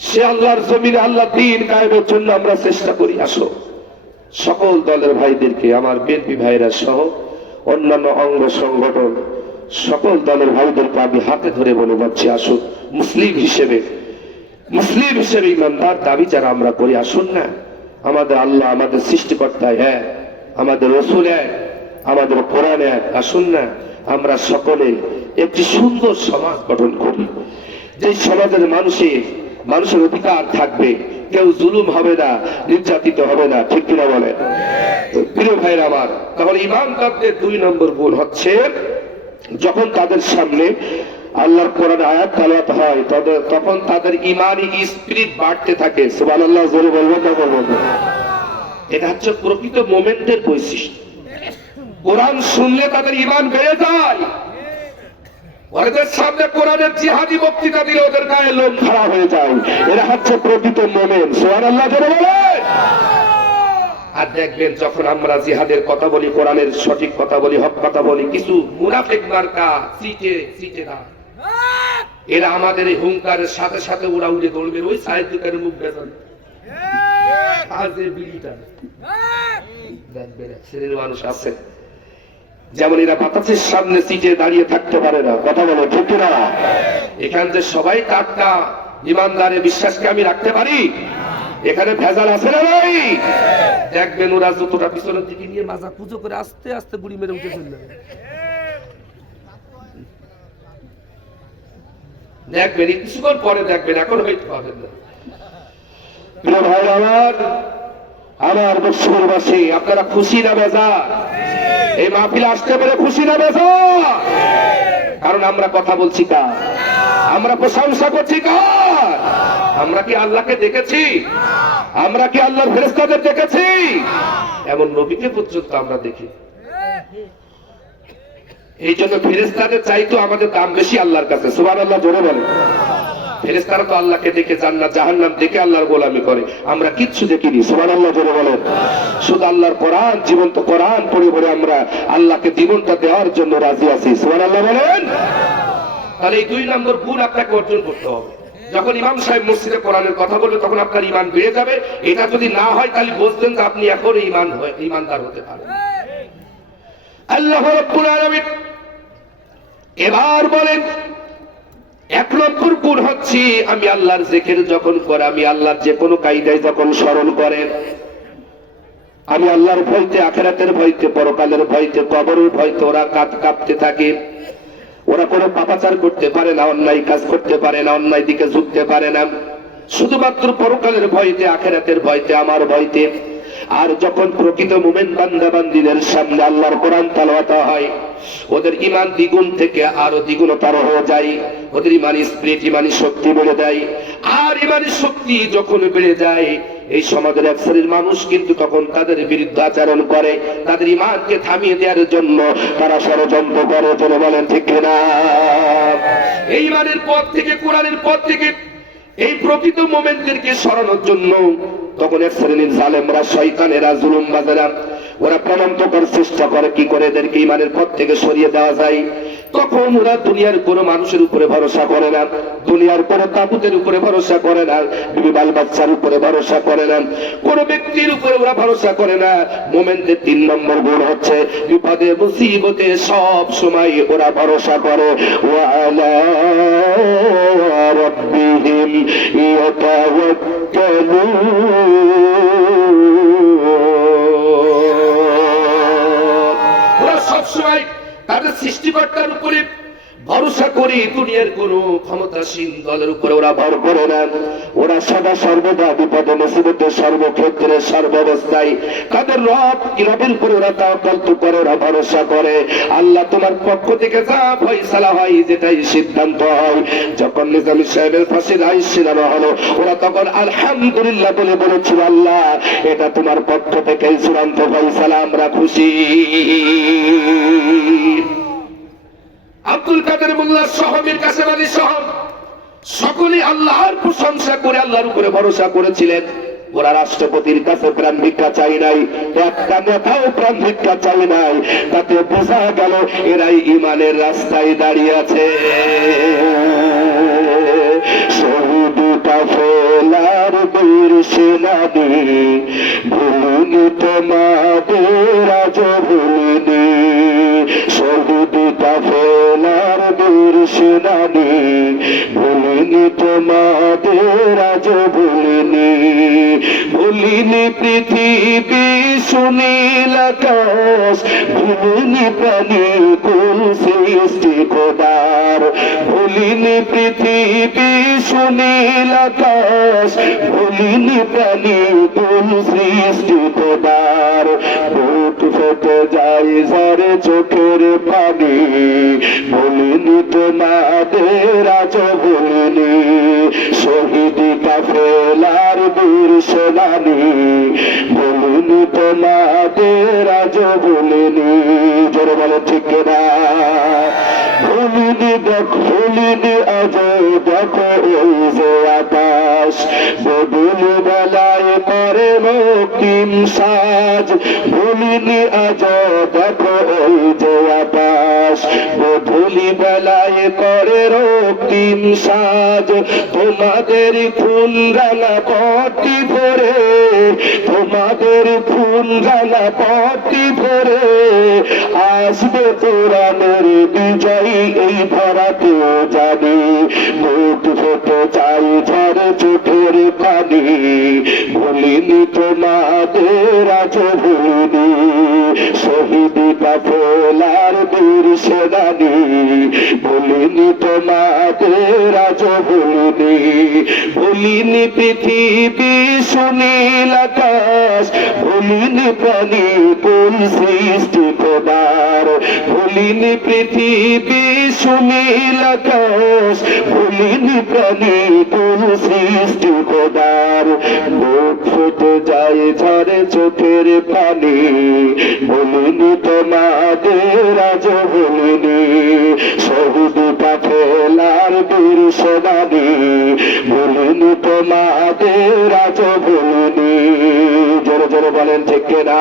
সে আল্লাহর জমিনে আল্লাহ দ্বীন কায়েমের জন্য আমরা চেষ্টা করি। আসো সকল দলের ভাইদেরকে, আমার বিএনপি ভাইরা সহ অন্যান্য অঙ্গ সংগঠন সকল দলের ভাইদেরকে আমি হাতে ধরে বলে যাচ্ছি, আসুন মুসলিম হিসেবে ইমানদার দাবি যারা আমরা করি, আসুন না আমাদের আল্লাহ, আমাদের সৃষ্টিকর্তা হ্যাঁ, আমাদের রাসূল এক, আমাদের কোরআন এক। আসুন না আমরা সকলে একটি সুন্দর সমাজ গঠন করি, যে সমাজের মানুষের অধিকার থাকবে, কেউ জুলুম হবে না, নির্যাতিত হবে না, ঠিক কিনা বলে? প্রিয় ভাইরা আমার, তাহলে ইমানদারদের 2 নম্বর গুণ হচ্ছে যখন তাদের সামনে আল্লাহর কোরআন আয়াত তেলাওয়াত হয় তখন তাদের ঈমানি স্পিরিট বাড়তে থাকে। সুবহানাল্লাহ জোরে বলবো না বলবো? এটা হচ্ছে প্রকৃত মোমেন্টের বৈশিষ্ট্য। কোরআন শুনলে তাদের ঈমান বেড়ে যায়, ওদের সামনে কোরআনের জিহাদি বক্তৃতা দিলে ওদের গায়ে লোম খারাপ হয়ে যায়। এরা হচ্ছে প্রকৃত মোমেন। সুবহানাল্লাহ জোরে বলেন। আর দেখবেন যখন আমরা জিহাদের কথা বলি, কোরআনের সঠিক কথা বলি, হক কথা বলি, কিছু মুনাফিক মার্কা সিটে না, এরা আমাদের এই হুঙ্কারের সাথে সাথে ওরা উড়ে দৌড়বে ওই সাইড দুটার মুখ বেজান দেখবেন এক শ্রেণীর মানুষ আছে যেমন এরা বাতাসের সামনে সিটে দাঁড়িয়ে থাকতে পারে না। কথা বলে ঠিক না? এখান যে সবাই টাটকা ইমানদারের বিশ্বাসকে আমি রাখতে পারি? এখানে ভেজাল আছে না ভাই? দেখবেন ওরা যতটা পিছনের দিকে নিয়ে মাজা পুজো করে আস্তে আস্তে গুড়ি মেরে উঠে চলবে। দেখবেন কিছুক্ষণ পরে দেখবেন এখন হইতে পারবেন না। প্রিয় ভাই আমার বৎসরবাসী, আপনারা খুশি না বেজার? এই মাহফিলে আসতে পেরে খুশি না বেজার? কারণ আমরা কথা বলছি কার? আমরা প্রশংসা করছি কার? আমরা কি আল্লাহকে দেখেছি? আমরা কি আল্লাহর ফেরেশতাদের দেখেছি? এমন নবীকে পর্যন্ত আমরা দেখি। এই জন্য ফেরেশতাদের চাইতো আমাদের দাম বেশি আল্লাহর কাছে। সুবহানাল্লাহ জোরে বলেন। ফেরেশতারা তো আল্লাহকে দেখে জান্নাত জাহান্নাম দেখে আল্লাহর গোলামি করে, আমরা কিচ্ছু দেখিনি। সুবহানাল্লাহ জোরে বলেন। শুধু আল্লাহর কোরআন, জীবন্ত কোরআন পড়ে পড়ে আমরা আল্লাহকে জীবনটা দেওয়ার জন্য রাজি আছি। সুবহানাল্লাহ বলেন। তাহলে এই 2 নম্বর গুণ আপনাকে অর্জন করতে হবে। যখন ইমাম সাহেব মসজিদে কোরআনের কথা বলবে তখন আপনার ঈমান বেড়ে যাবে। এটা যদি না হয় তাহলে বুঝবেন যে আপনি এখন ঈমানদার হতে পারেন। আল্লাহ রাব্বুল আলামিন এবার বলেন 1 নম্বর গুণ হচ্ছে আমি আল্লাহর জিকির যখন করে, আমি আল্লাহর যে কোনো কায়দায় যখন স্মরণ করেন, আমি আল্লাহর ভয়তে, আখিরাতের ভয়তে, পরকালের ভয়তে, কবরের ভয়তে ওরা কাঁপতে থাকে। ওরা কোনো পাপাচার করতে পারে না, অন্যায় কাজ করতে পারে না, অন্যায় দিকে ঝুঁকতে পারে না, শুধুমাত্র পরকালের ভয়তে, আখিরাতের ভয়তে, আমার ভয়তে। আর যখন প্রকৃত মুমিন বান্দা বান্দীদের সামনে আল্লাহর কোরআন তেলাওয়াত হয়, ওদের ঈমান দ্বিগুণ থেকে আরো দ্বিগুণতর হয়ে যায়। ওদের ঈমানি স্পিরিট, ঈমানি শক্তি বেড়ে যায়। আর ঈমানি শক্তি যখন বেড়ে যায়, এই সমাজের এক শ্রেণীর মানুষ কিন্তু তখন তাদের বিরুদ্ধে আচরণ করে, তাদের ঈমানকে থামিয়ে দেওয়ার জন্য তারা ষড়যন্ত্র করে। চলে বলেন ঠিক কিনা? এই ঈমানের পথ থেকে, কোরআনের পথ থেকে এই প্রকৃত মুমিনদেরকে সরানোর জন্য তখন এক শ্রেণীর জালেমরা, শয়তানেরা, জুলুমবাজেরা ওরা প্রমাণ করার চেষ্টা করে কি করে এদেরকে ঈমানের পথ থেকে সরিয়ে দেওয়া যায়। তখন ওরা দুনিয়ার কোন মানুষের উপরে ভরসা করে না, দুনিয়ার কোন তাবুতের উপরে ভরসা করে না, বিবি বাল বাচ্চার উপরে ভরসা করে না, কোন ব্যক্তির উপরে ওরা ভরসা করে না। মুমিনদের 3 নম্বর গুণ হচ্ছে বিপদে মুসিবতে সব সময় ওরা ভরসা করে। ওয়া আলা রাব্বিহিম ইয়াতাওয়াক্কালুন। ওরা সব সময় তাদের সৃষ্টিকর্তার উপরে ভরসা করে, দুনিয়ার কোন ক্ষমতাসীন দলের উপরে ওরা ভর করে না। ওরা সদা সর্বদা বিপদে মুসিবতে, সর্বক্ষেত্রে, সর্বাবস্থায় তাদের রবের উপরে ওরা তাওয়াক্কুল করে, ওরা ভরসা করে। আল্লাহ তোমার পক্ষ থেকে যা ফয়সালা হয়, যেটাই সিদ্ধান্ত হয়, যখন নিজামী সাহেবের ফাঁসির আইন শোনানো হলো, ওরা তখন আলহামদুলিল্লাহ বলে বলেছিল, আল্লাহ এটা তোমার পক্ষ থেকে চূড়ান্ত ফয়সালা, আমরা খুশি। আব্দুল কাদের মোল্লা সহ, মীর কাসেম আলী সহ সকলে আল্লাহর প্রশংসা করে আল্লাহর উপরে ভরসা করেছিলেন। ওরা রাষ্ট্রপতির কাছে প্রাণ ভিক্ষা চাই নাই, একটা নেতাও প্রাণ ভিক্ষা চাই নাই। তাতে বোঝা গেল এরাই ঈমানের রাস্তায় দাঁড়িয়ে আছে। শহীদ কাফেলার বীর সেনানী, ভুলিনি তোমাদের আজ ভুলিনি। শহীদ কাফেলার বীর সেনানী, ভুলিনি তোমাদের আজ ভুলিনি। ভুলিনি পৃথিবী সুনীল আকাশ, ভুলিনি প্রাণী কুল সৃষ্টি খোদার। ভুলিনি পৃথিবী সুনীল আকাশ, ভুলিনি প্রাণী কুল সৃষ্টি খোদার। বুক ফেটে যায় ঝরে চোখের পানি, ভুলিনি তোমাদের আজ ভুলিনি। শহীদ কাফেলার বীর সেনানী, ভুলিনি তোমাদের আজ ভুলিনি। জোরে বলো ঠিক না? ভুলিনি ভুলিনি আজ দেখো এই যে আকাশ, বদল বেলায় করে রক্তিম সাজ। ভুলিনি আজ দেখো এই যে আকাশ, বদলি বেলায় করে রক্তিম সাজ। তোমাদের খুন রাঙা পটি ভরে, তোমাদের খুন রাঙা পটি ভরে আসবে কোরআনের বিজয়ী এই ধরাতে জানি। বুক ফেটে চাই ঝরে চোখের পানি, ভুলিনি তোমাদের আজ ভুলিনি। শহীদ কাফেলার বীর সেনানী, ভুলিনি তোমাদের আজ ভুলিনি। ভুলিনি পৃথিবী সুনীল আকাশ, ভুলিনি প্রাণী কুল সৃষ্টি খোদার। ভুলিনি পৃথিবী সুনীল আকাশ, ভুলিনি প্রাণী কুল সৃষ্টি খোদার। বুক ফেটে যায় ঝরে চোখের পানি, ভুলিনি তোমাদের আজ ভুলিনি। শহীদ কাফেলার বীর সেনানী, ভুলিনি তোমাদের আজ ভুলিনি। জোরে জোরে বলেন ঠিক কিনা?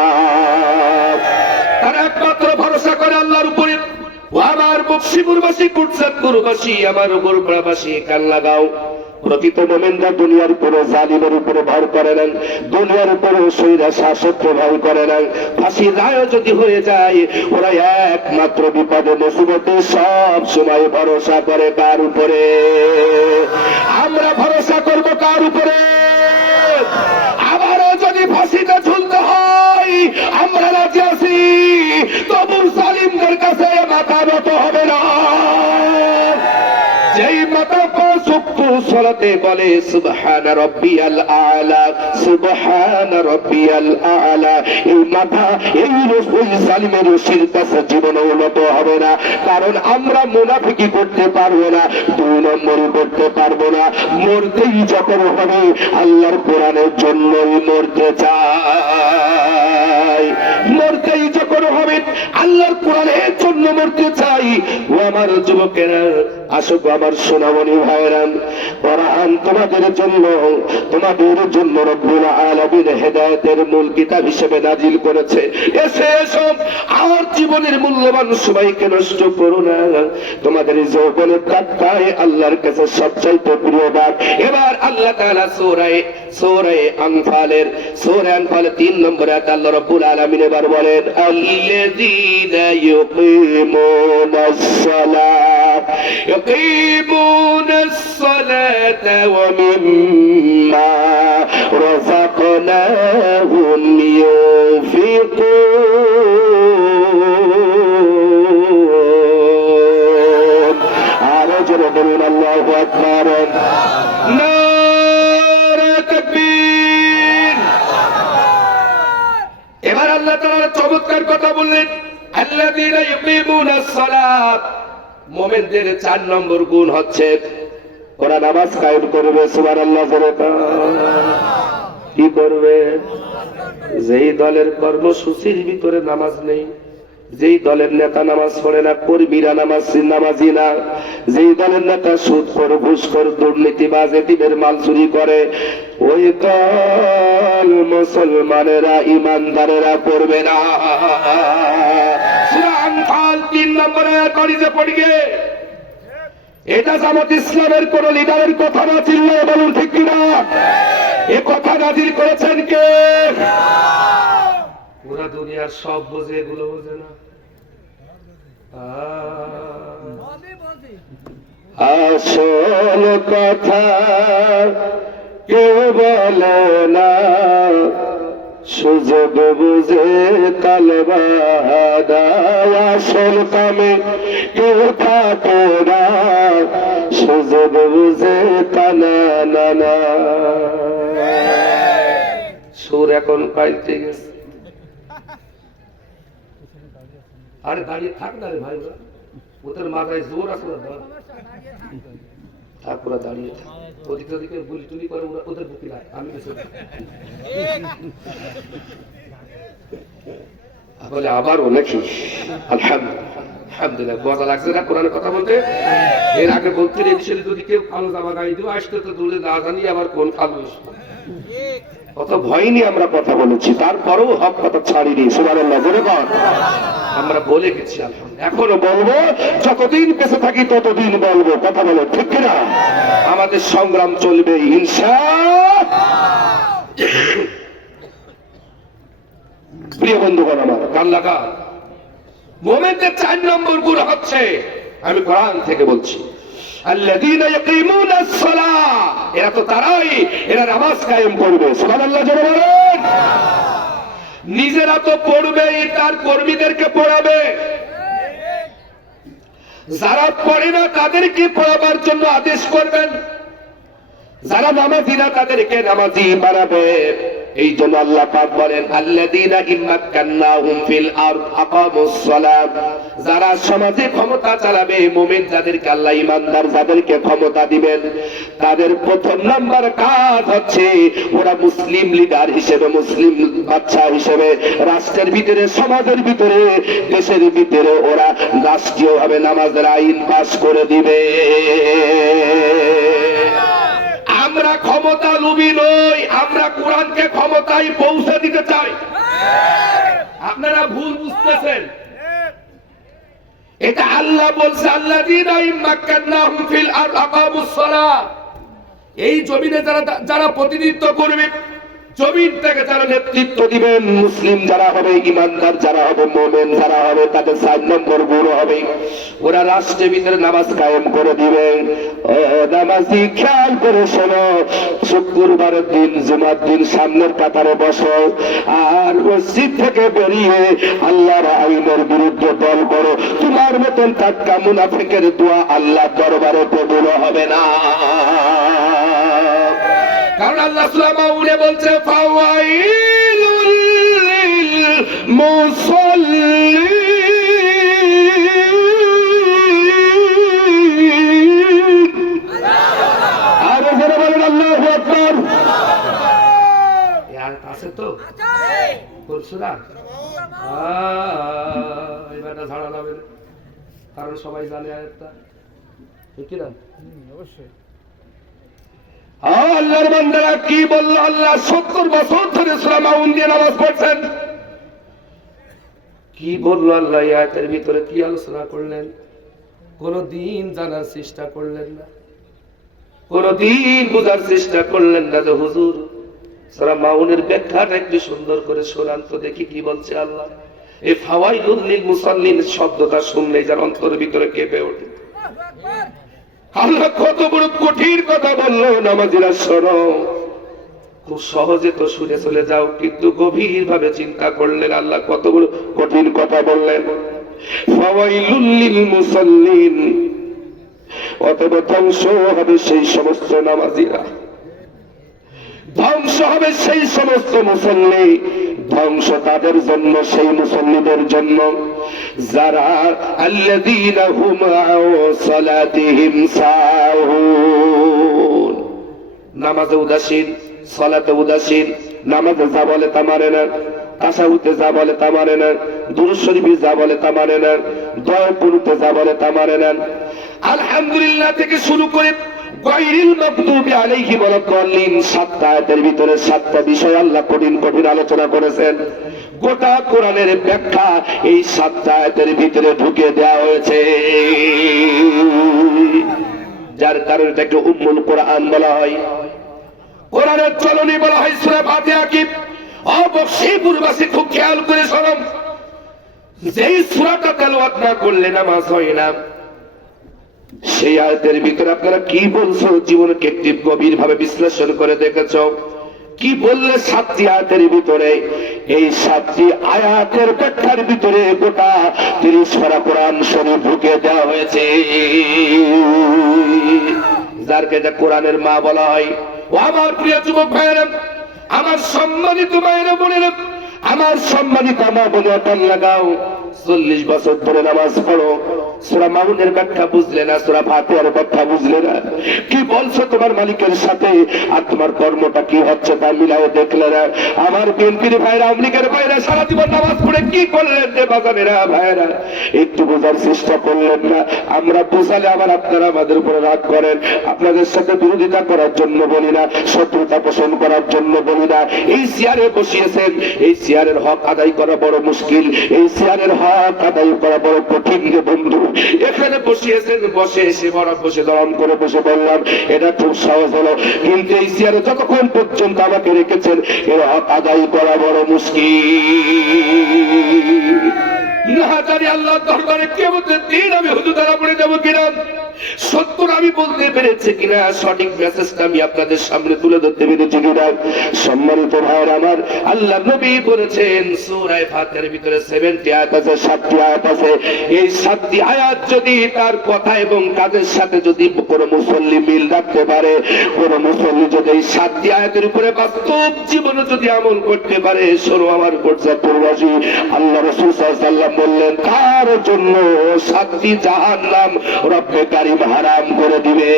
তারা একমাত্র ভরসা করে আল্লাহর উপরে। ও আমার বক্সিপুরবাসী, কুটচাঁদপুরবাসী, আমার গোরপাড়াবাসী, কান লাগাও। প্রকৃত মোমেনরা দুনিয়ার উপরে জালিমের উপরে ভর করে নেন, দুনিয়ার উপরে সৈরা শাসককে ভয় করে নেন। ফাঁসির রায় যদি হয়ে যায়, ওরা একমাত্র বিপদে মুসিবতে সব সময় ভরসা করে কার উপরে? আমরা ভরসা করব কার উপরে? আবারও যদি ফাঁসিতে ঝুলতে হয় আমরা রাজি আছি, তবু জালিমদের কাছে মাথা নত হবে না। যেই মাথা সলাতে বলে সুবহানা রাব্বিয়াল আলা, সুবহানা রাব্বিয়াল আলা, এই মাথা এই ওই জালিমের রশির কাছে জীবনে উন্নত হবে না। কারণ আমরা মুনাফিকি করতে পারবো না, দুই নম্বরই করতে পারবো না। মরতেই যখন হবে আল্লাহর কোরআনের জন্যই মরতে চাই, মরতেই যখন হবে আল্লাহর কোরআনের জন্য মরতে চাই। ও আমার যুবকেরা, আসুক আমার সোনামণি ভাইরা, কোরআন তোমাদের জন্য রব্বুল আলামিন হেদায়েতের মূল কিতাব হিসেবে নাজিল করেছে। এসো আর জীবনের মূল্যবান সময়কে নষ্ট করো না। তোমাদের যৌবনের টাটকায় আল্লাহর কাছে সবচাইতে প্রিয় দান। এবার আল্লাহ তাআলা সূরা আনফালের 3 নম্বর আয়াত আল্লাহ রাব্বুল আলামিন এবার বলেন, আল্লাযীনা ইউকিমুনাস সালাত ইউকিমুনাস সালাতা ওয়া মিম্মা রাযাকনাহুম ইউনফিকুন। আরো জোরে বলুন আল্লাহু আকবার। নারে তাকবীর। এবার আল্লাহ তাআলা চমৎকার কথা বললেন, আল্লাযীনা ইউকিমুনাস সালাত। মুমিনদের 4 নম্বর গুণ হচ্ছে ওরা নামাজ কায়েম করবে। সুবহানাল্লাহ। কি করবে? যেই দলের কর্মসূচির ভিতরে নামাজ নেই, যেই দলের নেতা নামাজ পড়ে না, কর্মীরা নামাজি না, যেই দলের নেতা সুদখোর, ঘুষখোর, দুর্নীতিবাজ, এতিমের মাল চুরি করে, ওই দল মুসলমানেরা, ইমানদারেরা করবে না। সূরা আনফাল 3 নম্বর আয়াত পড়িতে পড়িয়ে এটা জামাত ইসলামের কোন লিডারের কথা না, চিল্লায়ে বলুন ঠিক কিনা? এ কথা নাজিল করেছেন কে? পুরা দুনিয়ার সব বোঝে, এগুলো বোঝে না। আসল কথা কেউ বলে না, সুযোগ বুঝে তালবাদায়। আসল কামে কেউ থাকে না, সুযোগ বুঝে তানা না। সুর এখন পাইতে গেছে। আরে দাঁড়িয়ে থাক না রে ভাই, ওদের মাথায় জোর আছে না, থাক, ওরা দাঁড়িয়ে থাক। ওদিকে ওদিকে গুলি টুলি করে ওদের বুকি রাখ, আমি বলে আবারও নাকি? আলহামদুলিল্লাহ, মজা লাগছে না কোরআনের কথা বলতে? এর আগে বলতে রেডিশনে যদি কেউ কালো জামা গায়ে দিয়ে আসতে তো দূরে না জানি আবার কোন কালো কত ভয় নিয়ে আমরা কথা বলেছি, তারপরেও হক কথা ছাড়িনি। সুবহানাল্লাহ বলে বল, আমরা বলে গেছি, এখনো বলবো, যতদিন বেঁচে থাকি ততদিন বলবো। কথা বলো ঠিক কিনা? আমাদের সংগ্রাম চলবে ইনশাআল্লাহ। প্রিয় বন্ধুগণ আমার, কান লাগা, মুমিনদের 4 নম্বর গুণ হচ্ছে, আমি কোরআন থেকে বলছি, আল্লাযীনা ইয়াকিমুনাস সালাহ, এরা তো তারাই, এরা নামাজ কায়েম করবে। সুবহানাল্লাহ জোরে বলেন। নিজেরা তো পড়বেই, তার কর্মীদেরকে পড়াবে। যারা পড়ে না তাদেরকে পড়াবার জন্য আদেশ করবেন, যারা নামাজি না তাদেরকে নামাজি বানাবে। এই জন্য আল্লাহ পাক বলেন, আল্লাযীনা ইম্মাক্কান্নাহুম ফিল আরদ আকামুস সালাত, যারা সমাজে ক্ষমতা চালাবে, মুমিন যাদেরকে আল্লাহ ঈমানদার যাদেরকে ক্ষমতা দিবেন, তাদের প্রথম নাম্বার কাজ হচ্ছে ওরা মুসলিম লিডার হিসেবে, মুসলিম বাদশা হিসেবে রাষ্ট্রের ভিতরে, সমাজের ভিতরে, দেশের ভিতরে ওরা রাষ্ট্রীয়ভাবে নামাজের আইন পাস করে দিবে। আমরা ক্ষমতা লোভী নই, আমরা কোরআনকে ক্ষমতায় পৌঁছে দিতে চাই। আপনারা ভুল বুঝতেছেন, এটা আল্লাহ বলছে, আল্লাযীনা ইম্মাক্কান্নাহুম ফিল আরদ আকামুস সালাহ, এই জমিনে যারা প্রতিনিধিত্ব করবে, জমিন থেকে যারা নেতৃত্ব দিবেন, মুসলিম যারা হবে, ইমানদার যারা হবে, মুমিন যারা হবে, তাদের 4 নম্বর গুণ হবে ওরা রাষ্ট্রের ভিতরে নামাজ কায়েম করে দিবেন। ও নামাজি, খেয়াল করে শোনো, শুক্রবারের দিন, জুমার দিন সামনের কাতারে বসো, আর মসজিদ থেকে বেরিয়ে আল্লাহর আইনের বিরুদ্ধে দল করো। তোমার মতন টাটকা মুনাফিকের দোয়া আল্লাহর দরবারে কবুল হবে না। কারণ আল্লাহ সূরা মাউনে বলছে, ফাওয়াইলুল লিল মুসাল্লিন। আর যারা বলেন আল্লাহু আকবার, ইয়ার আছে তো বলছরা এবারে ঝাড়া লাগাবে, কারণ সবাই জানে আয়াতটা, ঠিক কি না? অবশ্যই। আল্লাহর বান্দারা কি বলল? আল্লাহ 70 বছর ধরে সূরা মাউন দিয়ে নামাজ পড়ছেন। কি বলল আল্লাহ আয়াতের ভিতরে? কি আলোচনা করলেন? কোনদিন জানার চেষ্টা করলেন না, কোনদিন বোঝার চেষ্টা করলেন না যে হুজুর সূরা মাউনের ব্যাখ্যাটা একটু সুন্দর করে শোনান তো দেখি কি বলছে আল্লাহ। এই ফাওয়াইলুল লিল মুসাল্লিন শব্দটা শুনলে যার অন্তরের ভিতরে কেঁপে ওঠে। আল্লাহ কত বড় কঠিন কথা বললো, নামাজিরা শোনো। খুব সহজে তো শুনে চলে যাও, কিন্তু গভীর ভাবে চিন্তা করলেন আল্লাহ কত বড় কঠিন কথা বললেন। ফাওয়াইলুল লিল মুসাল্লিন, অতএব ধ্বংস হবে সেই সমস্ত নামাজিরা, ধ্বংস হবে সেই সমস্ত মুসল্লি, ধ্বংস তাদের জন্য, সেই মুসল্লিদের জন্য যারা আল্লাযীনা হুম আন সালাতিহিম সাহুন, নামাজে উদাসীন, সালাতে উদাসীন, নামাজে যা বলে তা মানে না, তাশাহুদে যা বলে তা মানে না, দুরূদ শরীফে যা বলে তা মানে না, দোয়া কুনুতে যা বলে তা মানে না, আলহামদুলিল্লাহ থেকে শুরু করে গায়রিল মাগদুবি আলাইহিম ওয়ালাদ-দাল্লিন 7টা আয়াতের ভিতরে 7টা বিষয় আল্লাহ কঠিন কঠিন আলোচনা করেছেন। গোটা কোরআনের ব্যাখ্যা এই 7টা আয়াতের ভিতরে ঢুকে দেওয়া হয়েছে, যার কারণে এটাকে উম্মুল কোরআন বলা হয়, কোরআনের চলনী বলা হয় সূরা ফাতিহা। কি অবশ্যই পূর্বাসী খুব খেয়াল করে শোনো, যেই সূরাটা তেলাওয়াত না করলে নামাজ হয় না, সেই আয়াতের ভিতরে আপনারা কি বলছো জীবনকে একটি গভীর ভাবে বিশ্লেষণ করে দেখেছ? কি বললে 7টি আয়াতের ভিতরে? এই 7টি আয়াতের ব্যাখ্যার ভিতরে গোটা 30 পারা কোরআন শরীফ ঢুকে দেওয়া হয়েছে, যারকে এটা কোরআনের মা বলা হয়। ও আমার প্রিয় যুবক ভাইয়েরা, আমার সম্মানিত ভাইয়েরা বোনেরা, আমার সম্মানিত মা বোনেরা, কান লাগাও। 40 বছর ধরে নামাজ পড়ো, সূরা মাউনের ব্যাখ্যা বুঝলে না, সূরা ফাতিহার ব্যাখ্যা বুঝলে না, কি বলছো তোমার মালিকের সাথে, আর তোমার কর্মটা কি হচ্ছে তা মিলায়ে দেখলে না। আমার বিএনপির ভাইরা, আওয়ামী লীগের ভাইরা সারা জীবন নামাজ পড়ে কি করলেন রে বাজানেরা ভাইরা, একটু বোঝার চেষ্টা করলেন না। আমরা বোঝালে আবার আপনারা আমাদের উপরে রাগ করেন। আপনাদের সাথে বিরোধিতা করার জন্য বলি না, শত্রুতা পোষণ করার জন্য বলি না। এই চেয়ারে বসিয়েছেন, এই চেয়ারের হক আদায় করা বড় মুশকিল, এই চেয়ারের হক আদায় করা বড় কঠিন রে বন্ধু। এখানে বসিয়েছেন, বসে এসে বসে দরম করে বসে বললাম এটা খুব সহজ হলো, কিন্তু এই চেয়ারে যতক্ষণ পর্যন্ত আমাকে রেখেছেন এর হক আদায় করা বড় মুশকিল। না জানি আল্লাহর দরবারে কিয়ামতের দিন আমি হুজুর ধরা পড়ে যাবো কিনা, সত্য আমি বলতে পেরেছি কিনা, সঠিক মেসেজটা আমি আপনাদের সামনে তুলে ধরতে পেরেছি কিনা। সম্মানিত ভাইরা আমার, আল্লাহ নবী বলেছেন সূরা ফাতিহার ভিতরে 70 আয়াত আছে, 7টি আয়াত আছে। এই 7টি আয়াত যদি তার কথা এবং কাজের সাথে যদি কোনো মুসল্লি মিল রাখতে পারে, কোনো মুসল্লি যদি এই 7টি আয়াতের উপরে বাস্তব জীবনে যদি আমল করতে পারে, শোনো আমার পর্যায়বাসী, আল্লাহ রাসূল সাল্লাল্লাহু আলাইহি ওয়াসাল্লাম বললেন তার জন্য 7টি জাহান্নাম রব্বে কারীম হারাম করে দিবে।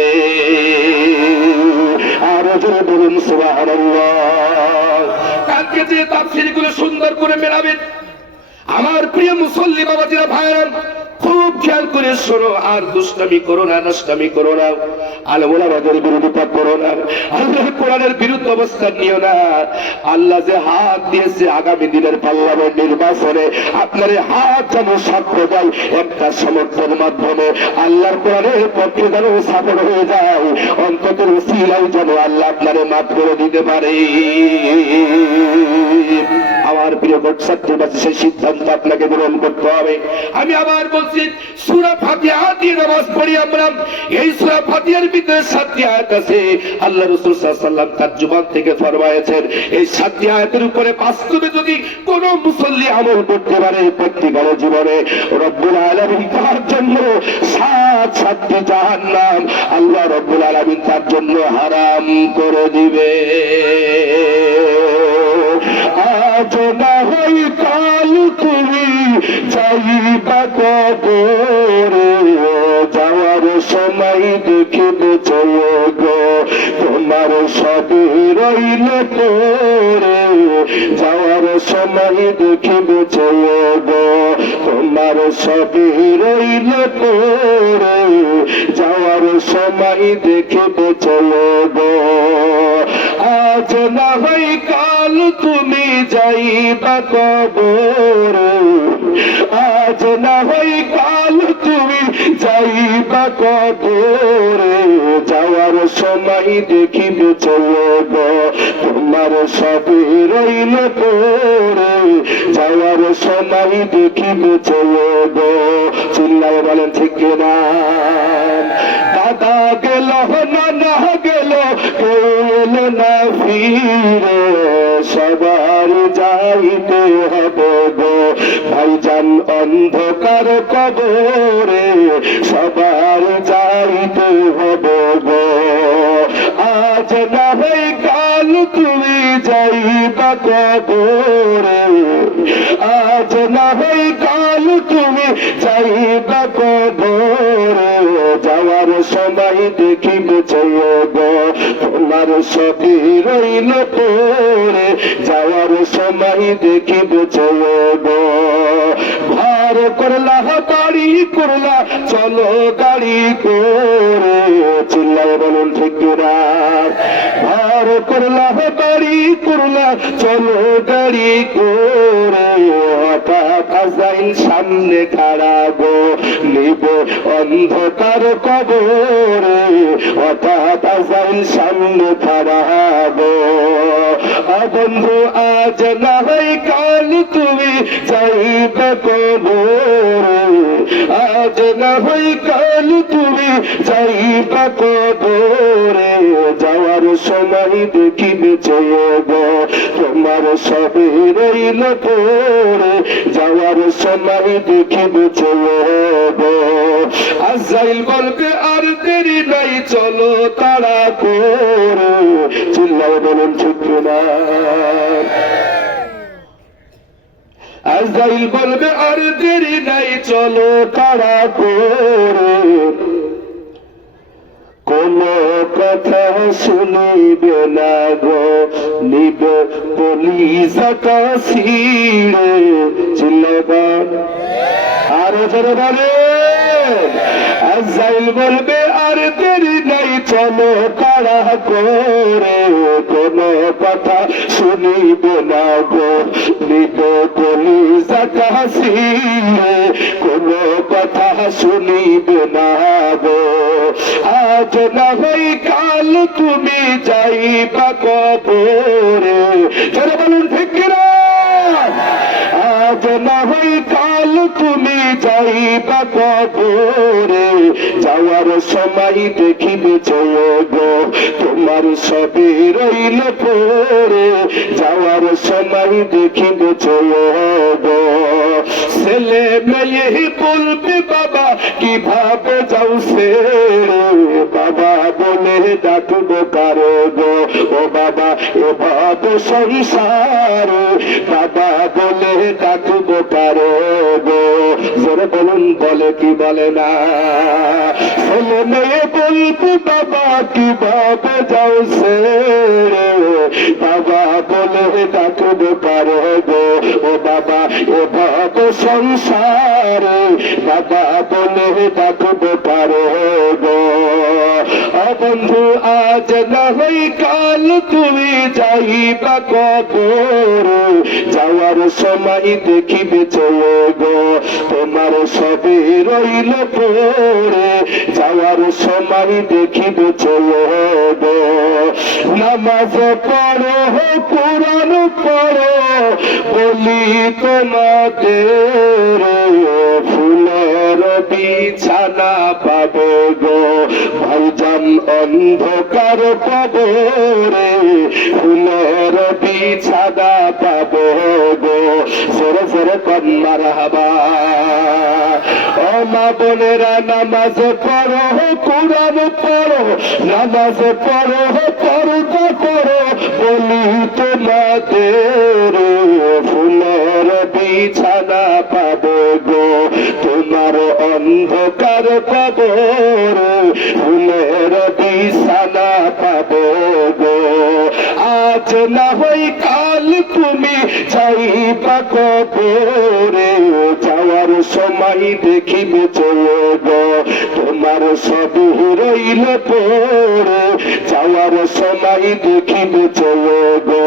আর জোরে বলুন সুবহানাল্লাহ। কালকে যে তাফসীরগুলো সুন্দর করে মেলাবেন আমার প্রিয় মুসল্লি বাবাজিরা ভাইরা, খুব খেয়াল করে শোনো, আর দুষ্টামি করো না, নষ্টামি করো না, আলেম ওলামাদের বিরোধিতা করো না, আল্লাহর কোরআনের বিরুদ্ধে অবস্থান নিও না। আল্লাহ যে হাত দিয়েছে আগামী দিনের পার্লামেন্ট নির্বাচনে, আপনার হাত যেন সাক্ষ্য দেয় একটা সমর্থন মাধ্যমে আল্লাহর কোরআনের পক্ষে যেন সাপোর্ট হয়ে যায়, অন্তত উসিলাই যেন আল্লাহ আপনারে মাফ করে দিতে পারে। আমার প্রিয় ছাত্রীবাসী, সেই সিদ্ধান্ত আপনাকে গ্রহণ করতে হবে। আমি আবার বলছি, সূরা ফাতিহা দিয়ে নামাজ পড়ি আমরা। এই সূরা ফাতিহার ভিতরে 7টি আয়াত আছে। আল্লাহ রাসূল সাল্লাল্লাহু আলাইহি ওয়াসাল্লাম তার জীবন থেকে ফরমায়েছেন, এই 7টি আয়াতের উপরে বাস্তবে যদি কোন মুসল্লি আমল করতে পারে প্রত্যেকটা জীবনে, রব্বুল আলামিন তার জন্য 7টি জাহান্নাম আল্লাহ রব্বুল আলামিন তার জন্য হারাম করে দিবে। আজ না হয় কাল তুমি যাইবা কবরে, যাওয়ার সময় দেখিবে গো তোমার সবই রইল পরে, যাওয়ার সময় দেখিবে গো তোমার সবই রইল পরে, যাওয়ার সময় দেখিবে গো। আজ না হয় কাল তুমি যাইবা কবরে, আজ না হয় কাল তুমি যাইবা কবরে, যাওয়ার সময় দেখিবে গো তোমার সবই রইল পরে, যাওয়ার সময় দেখিবে গো। চিল্লায় বলেন ঠিক না? দাদা গেল না গেল, কেল না ফিরে, সবার যাইতে হবে গো ভাইজান অন্ধকার কবরে, সবার যাইতে হবে গো। আজ না হয় কাল তুমি যাইবা কবরে, আজ না হয় কাল তুমি যাইবা কবরে, যাওয়ার সময় দেখিবে গো তোমার সবই রইল পরে, যাওয়ার সময় দেখিবে গো। ভার করলা বাড়ি করলা চলো গাড়ি করে, চিল্লায় বলুন ঠিক না? ভার করলা বাড়ি করলা চলো গাড়ি করে, হঠাৎ আজাইল সামনে খাড়া গো নিবে অন্ধকার কবরে, হঠাৎ আজাইল সামনে খাড়া গো। বন্ধু আজ না হয় কাল তুমি যাইবে কবরে, আজ না হয় কাল তুমি যাইবে কবরে, যাওয়ার সময় দেখিবে গো তোমার সবই রইল পরে, যাওয়ার সময় দেখিবে গো। আজাইল বলবে আর দেরি নাই চলো তাড়া করে, চিল্লায় বলুন ঠিক না? আজরাইল বলবে আর দেরি নাই চলো তাড়া করে, কোন কথা শুনিবে না গো, নিবে পুলিশটা ছিঁড়ে। চিল্লাবান আরো জোরে বলেন। আজরাইল বলবে আর দেরি নাই চলো তাড়া করে, কোন কথা শুনিবে না গো, নিবে পুলিশটা ছিঁড়ে। কোন কথা শুনিবে না গো, আজ না হই কাল তুমি যাইবা কবরে। যারা বলুন ঠিক কিনা? আজ না হই কাল তুমি যাইবা কবরে, যাওয়ার সময় দেখিবে গো তোমার সবে রইল পরে, যাওয়ার সময় দেখিবে গো। ছেলে মেয়ে বলবে বাবা কিভাবে যাও ছেড়ে, বাবা বলে ডাকবো কারো গো, ও বাবা এভাবে সংসারে, বাবা বলে ডাকবো কারো গো। জোরে বলুন বলে কি বলে না? ছেলে মেয়ে বলবে বাবা কিভাবে যাও ছেড়ে, বাবা বলে ডাকবো কারো গো, ও বাবা এভাবে সংসারে, বাবা বলে ডাকবো কারো গো। বন্ধু আজ না হই কাল তুমি যাইবা কবরে, যাওয়ার সময় দেখিবে গো তোমার সবে রইল পরে, যাওয়ার সময় দেখিবে গো। নামাজ পড়ো কোরআন পড়ো বলি তোমাদের, ফুলের বিছানা পাবে গো ভাইজান অন্ধকার পাবে রে, ফুলের বিছানা পাবে গো। জোরে জোরে কন মারহাবা। ও মা বোনেরা নামাজ পড়ো কোরআন পড়ো, নামাজ পড়ো পর্দা করো বলি তোমাদের, ফুলের বিছানা পাবে গো তোমার অন্ধকার পাবে রে, ফুলের বিছানা পাবে গো। আজ না হই কাল তুমি যাইবা কবরে, যাওয়ার সময় দেখিবে গো তোমার সবই রইল পরে, যাওয়ার সময় দেখিবে গো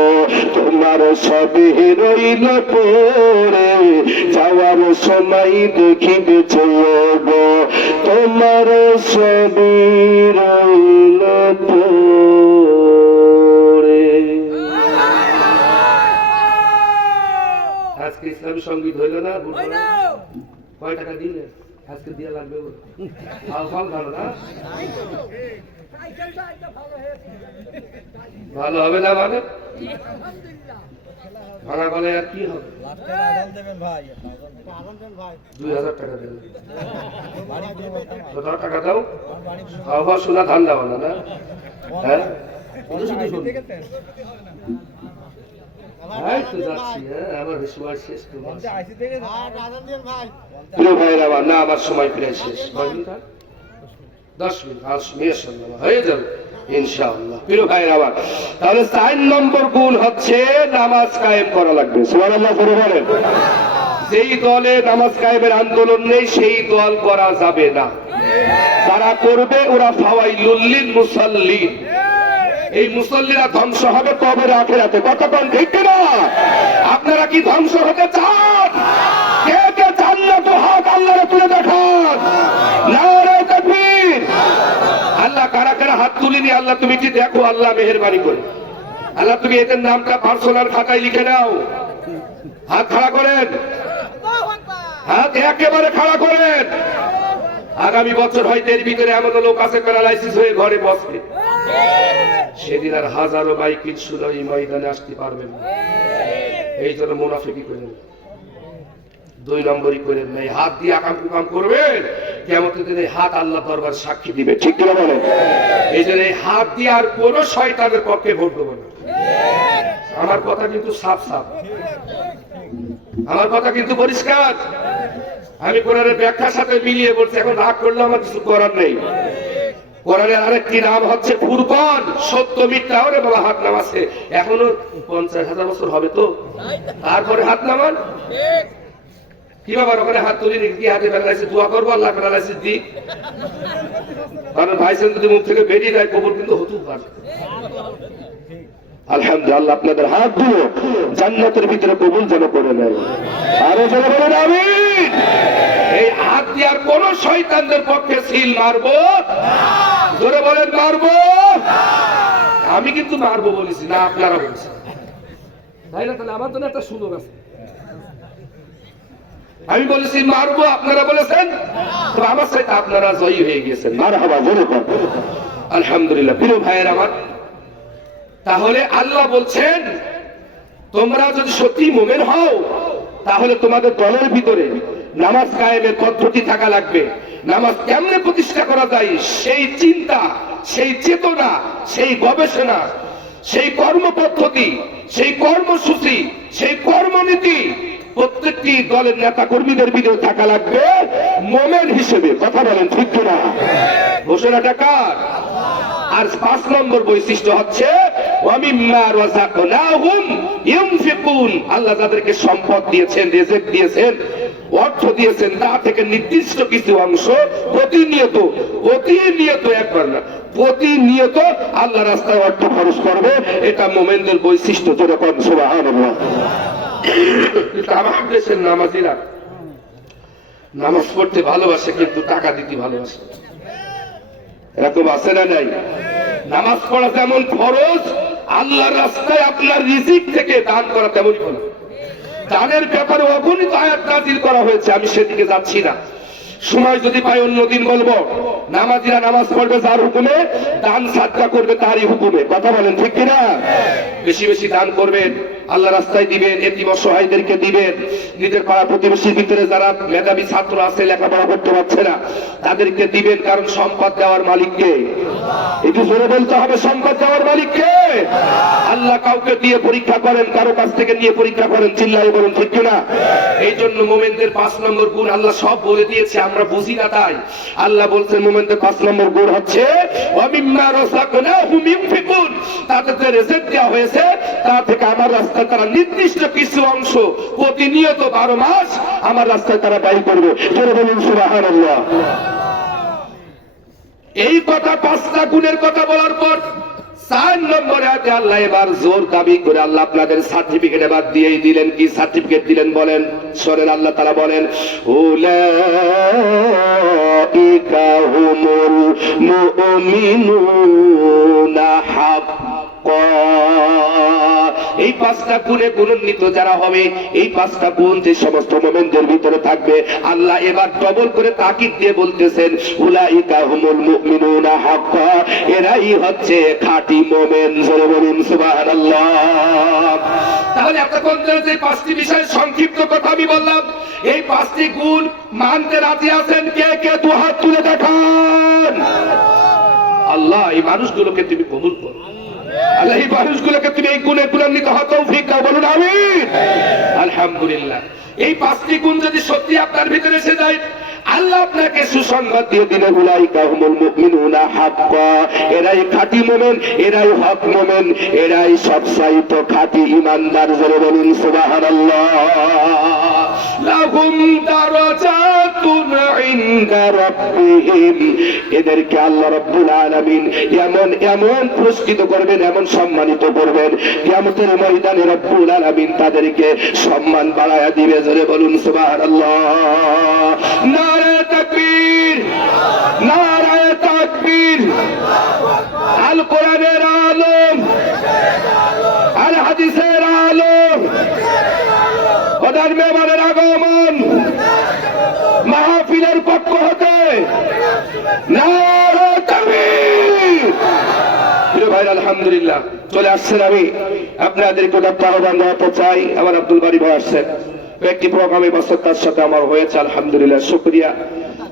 তোমার সবই রইল পরে, যাওয়ার সময় দেখিবে গো তোমার সবই রইল পরে। আজকে ইসলামী সঙ্গীত হইল না? কয় টাকা দিলে আজকে দিয়া লাগবে? ফল ভালো না? ভালো হবে না মানে ভাড়া বলে আর কি হবে? 2000 টাকা দেবেন। টাকা দাও, আবার সোনা ধান দাও না? হ্যাঁ আমার সময় প্রায় শেষ। 10 মিনিট হয়ে যাবে ইনশাআল্লাহ। প্রিয় ভাইয়ের আবার তাহলে 4 নম্বর গুণ হচ্ছে নামাজ কায়েম করা লাগবে। সুবহানাল্লাহ বলেন। যেই দলে নামাজ কায়েমের আন্দোলন নেই সেই দল করা যাবে না। যারা করবে ওরা ফাওয়াইলুল লিল মুসাল্লিন, এই মুসল্লিরা ধ্বংস হবে কবরে আখিরাতে। কতক্ষণ ঠিক না? আপনারা কি ধ্বংস হতে চান? কে কে চান না তো হাত আল্লাহরে তুলে দেখান। নারে তাকবীর। আল্লাহ কারা কারা হাত তুলিনি আল্লাহ তুমি কি দেখো, আল্লাহ মেহেরবানি করে। আল্লাহ তুমি এদের নামটা পার্সোনাল খাতায় লিখে নাও। হাত খাড়া করেন, হাত একেবারে খাড়া করেন। আগামী বছর হয়তো এর ভিতরে এমন লোক আছে প্যারালাইসিস হয়ে ঘরে বসবে, সেদিন আর হাজারো মাইকিল শুনে এই ময়দানে আসতে পারবেন না। এই জন্য মুনাফিকি করেন, 2 নম্বরই করেন নাই। হাত দিয়ে আকাম কুকাম করবেন, কিয়ামতের দিনে হাত আল্লাহ দরবার সাক্ষী দিবে। ঠিক কিনা বলেন? এই জন্য এই হাত দিয়ে আর কোন শয়তানের পক্ষে ভোট দেবো না। আমার কথা কিন্তু সাফ সাফ। আমার কথা কিন্তু পরিষ্কার। আমি কোরআনের ব্যাখ্যার সাথে মিলিয়ে বলছি, এখন রাগ করলে আমার কিছু করার নেই। কোরআনের আরেকটি নাম হচ্ছে ফুরকান, সত্য মিথ্যা। ওরে বাবা হাত নামাচ্ছে, এখনো 50,000 বছর হবে তো, তারপরে হাত নামান। কি বাবার ওখানে হাত তুলি কি হাতে বেলাইছে, দোয়া করবো আল্লাহ বেলাইছে দিক। কারণ ভাইসেন যদি মুখ থেকে বেরিয়ে যায় কবর কিন্তু হতেও পারে। আলহামদুলিল্লাহ, আপনাদের হাত দিয়ে জান্নাতের ভিতরে কবুল যেন করে নেয়। আরো যেন বলেন আমিন। এই হাত দিয়ে আর কোন শয়তানদের পক্ষে সিল মারবো, জোরে বলেন মারবো। আমি কিন্তু মারবো বলেছি না, আপনারা বলছেন তাই না? তাহলে আমার জন্য একটা সুযোগ আছে। আমি বলেছি মারবো, আপনারা বলেছেন আমার সাথে আপনারা জয়ী হয়ে গেছেন। মারহাবা, জোরে বলেন আলহামদুলিল্লাহ। প্রিয় ভাইয়ের আমার, তাহলে আল্লাহ বলছেন তোমরা যদি সত্যি মুমিন হও তাহলে তোমাদের দলের ভিতরে নামাজ কায়েমের পদ্ধতি থাকা লাগবে। নামাজ কেমনে প্রতিষ্ঠা করা যায় সেই চিন্তা, সেই চেতনা, সেই গবেষণা, সেই কর্মপদ্ধতি, সেই কর্মসূচি, সেই কর্মনীতি প্রত্যেকটি দলের নেতা কর্মীদের ভিতরে থাকা লাগবে মুমিন হিসেবে। কথা বলেন ঠিক কিনা? ঘোষণাটা কার? আর 5 নম্বর বৈশিষ্ট্য হচ্ছে আল্লাহ যাদেরকে সম্পদ দিয়েছেন, রিজিক দিয়েছেন, অর্থ দিয়েছেন, তা থেকে নির্দিষ্ট কিছু অংশ প্রতিনিয়ত একবার না প্রতিনিয়ত আল্লাহ রাস্তায় অর্থ খরচ করবে। এটা মুমিনদের বৈশিষ্ট্য। যেরকম সুবহানাল্লাহ। আমার দেশের নামাজিরা নামাজ পড়তে ভালোবাসে কিন্তু টাকা দিতে ভালোবাসে। এরকম আছে না নাই? নামাজ পড়া যেমন ফরজ, আল্লাহর রাস্তায় আপনার রিজিক থেকে দান করা তেমনই ফরজ। দানের ব্যাপারে অগণিত আয়াত নাযিল করা হয়েছে, আমি সেদিকে যাচ্ছি না। সময় যদি পাই অন্যদিন বলবো। নামাজিরা নামাজ পড়বে যার হুকুমে, দান সাদকা করবে তারই হুকুমে। কথা বলেন ঠিক কিনা? বেশি বেশি দান করবেন, আল্লাহ রাস্তায় দিবেন, এতিম অসহায়দেরকে দিবেন, নিজের পাড়া প্রতিবেশীর ভিতরে যারা মেধাবী ছাত্র আছে লেখাপড়া করতে পারছে না তাদেরকে দিবেন। কারণ সম্পদ দেওয়ার মালিককে, একটু জোরে বলতে হবে, সম্পদ দেওয়ার মালিককে। আল্লাহ কাউকে দিয়ে পরীক্ষা করেন, কারো কাছ থেকে নিয়ে পরীক্ষা করেন। চিল্লায় বলুন ঠিক কিনা? এই জন্য মুমিনদের 5 নম্বর গুণ আল্লাহ সব বলে দিয়েছে, আমরা বুঝি না তাই। আল্লাহ বলছেন মুমিনদের 5 নম্বর গুণ হচ্ছে ওয়ামিম্মা রাযাকনাহুম ইউনফিকুন, তাদের যে রিজিক দেওয়া হয়েছে তা থেকে আমার রাস্তায় তারা নির্দিষ্ট কিছু অংশ প্রতিনিয়ত 12 মাস আমার রাস্তায় তারা ব্যয় করবে। জোরে বলুন সুবহানাল্লাহ। এই কথা 5টা গুণের কথা বলার পর 4 নম্বরে আয়াতে আল্লাহ এবার জোর দাবি করে আল্লাহ আপনাদের সার্টিফিকেট এবার দিয়েই দিলেন। কি সার্টিফিকেট দিলেন বলেন? শোনেন, আল্লাহ তাআলা বলেন উলাইকা হুমুল মুমিনুনা হাক্কান। এই 5টা গুণে গুণান্বিত যারা হবে, এই 5টা গুণ যে সমস্ত মুমিনদের ভিতরে থাকবে, আল্লাহ এবার ডবল করে তাকিদ দিয়ে বলতেছেন উলাইকা হুমুল মুমিনুনা হাক্কান, এরাই হচ্ছে খাঁটি মুমিন। জোরে বলুন সুবহানাল্লাহ। তাহলে এতক্ষণ ধরে যে 5টি বিষয়ের সংক্ষিপ্ত কথা আমি বললাম, এই 5টি গুণ মানতে রাজি আছেন কে কে? 2 হাত তুলে দেখান। আল্লাহ এই মানুষগুলোকে তুমি কবুল করো। আল্লাহ এই মানুষগুলোকে তুমি এই গুণে গুণান্বিত হওয়ার তৌফিক দাও। বলুন আমিন। আলহামদুলিল্লাহ। এই 5টি গুণ যদি সত্যি আপনার ভিতরে এসে যায়, আল্লাহ আপনাকে সুসংবাদ দিয়ে দিলেন উলাইকা হুমুল মুমিনুনা হাক্কান, এরাই খাঁটি মুমিন, এরাই হক মুমিন, এরাই সবচাইতে খাঁটি ঈমানদার। জোরে বলুন সুবহানাল্লাহ। লাহুম দারাজাতুন ইনদা রাব্বিহিম, এদেরকে আল্লাহ রাব্বুল আলামিন এমন এমন পুরস্কৃত করবেন, এমন সম্মানিত করবেন, কিয়ামতের ময়দানে রাব্বুল আলামিন তাদেরকে সম্মান বাড়ায়া দিবে। জোরে বলুন সুবহানাল্লাহ। নারে তাকবীর, নারে তাকবীর। আল কোরআনের আলম, আল হাদিসের আলম, খোদার মেহমানের আগমন, মাহফিলের পক্ষ হতে নারে তাকবীর। প্রিয় ভাই আলহামদুলিল্লাহ চলে আসছেন। আমি আপনাদেরকে আহ্বান জানাতে চাই। আমার আব্দুল বারী ভাই আসছেন, একটি প্রোগ্রামে ব্যস্ততার সাথে আমার হয়েছে, আলহামদুলিল্লাহ শুকরিয়া।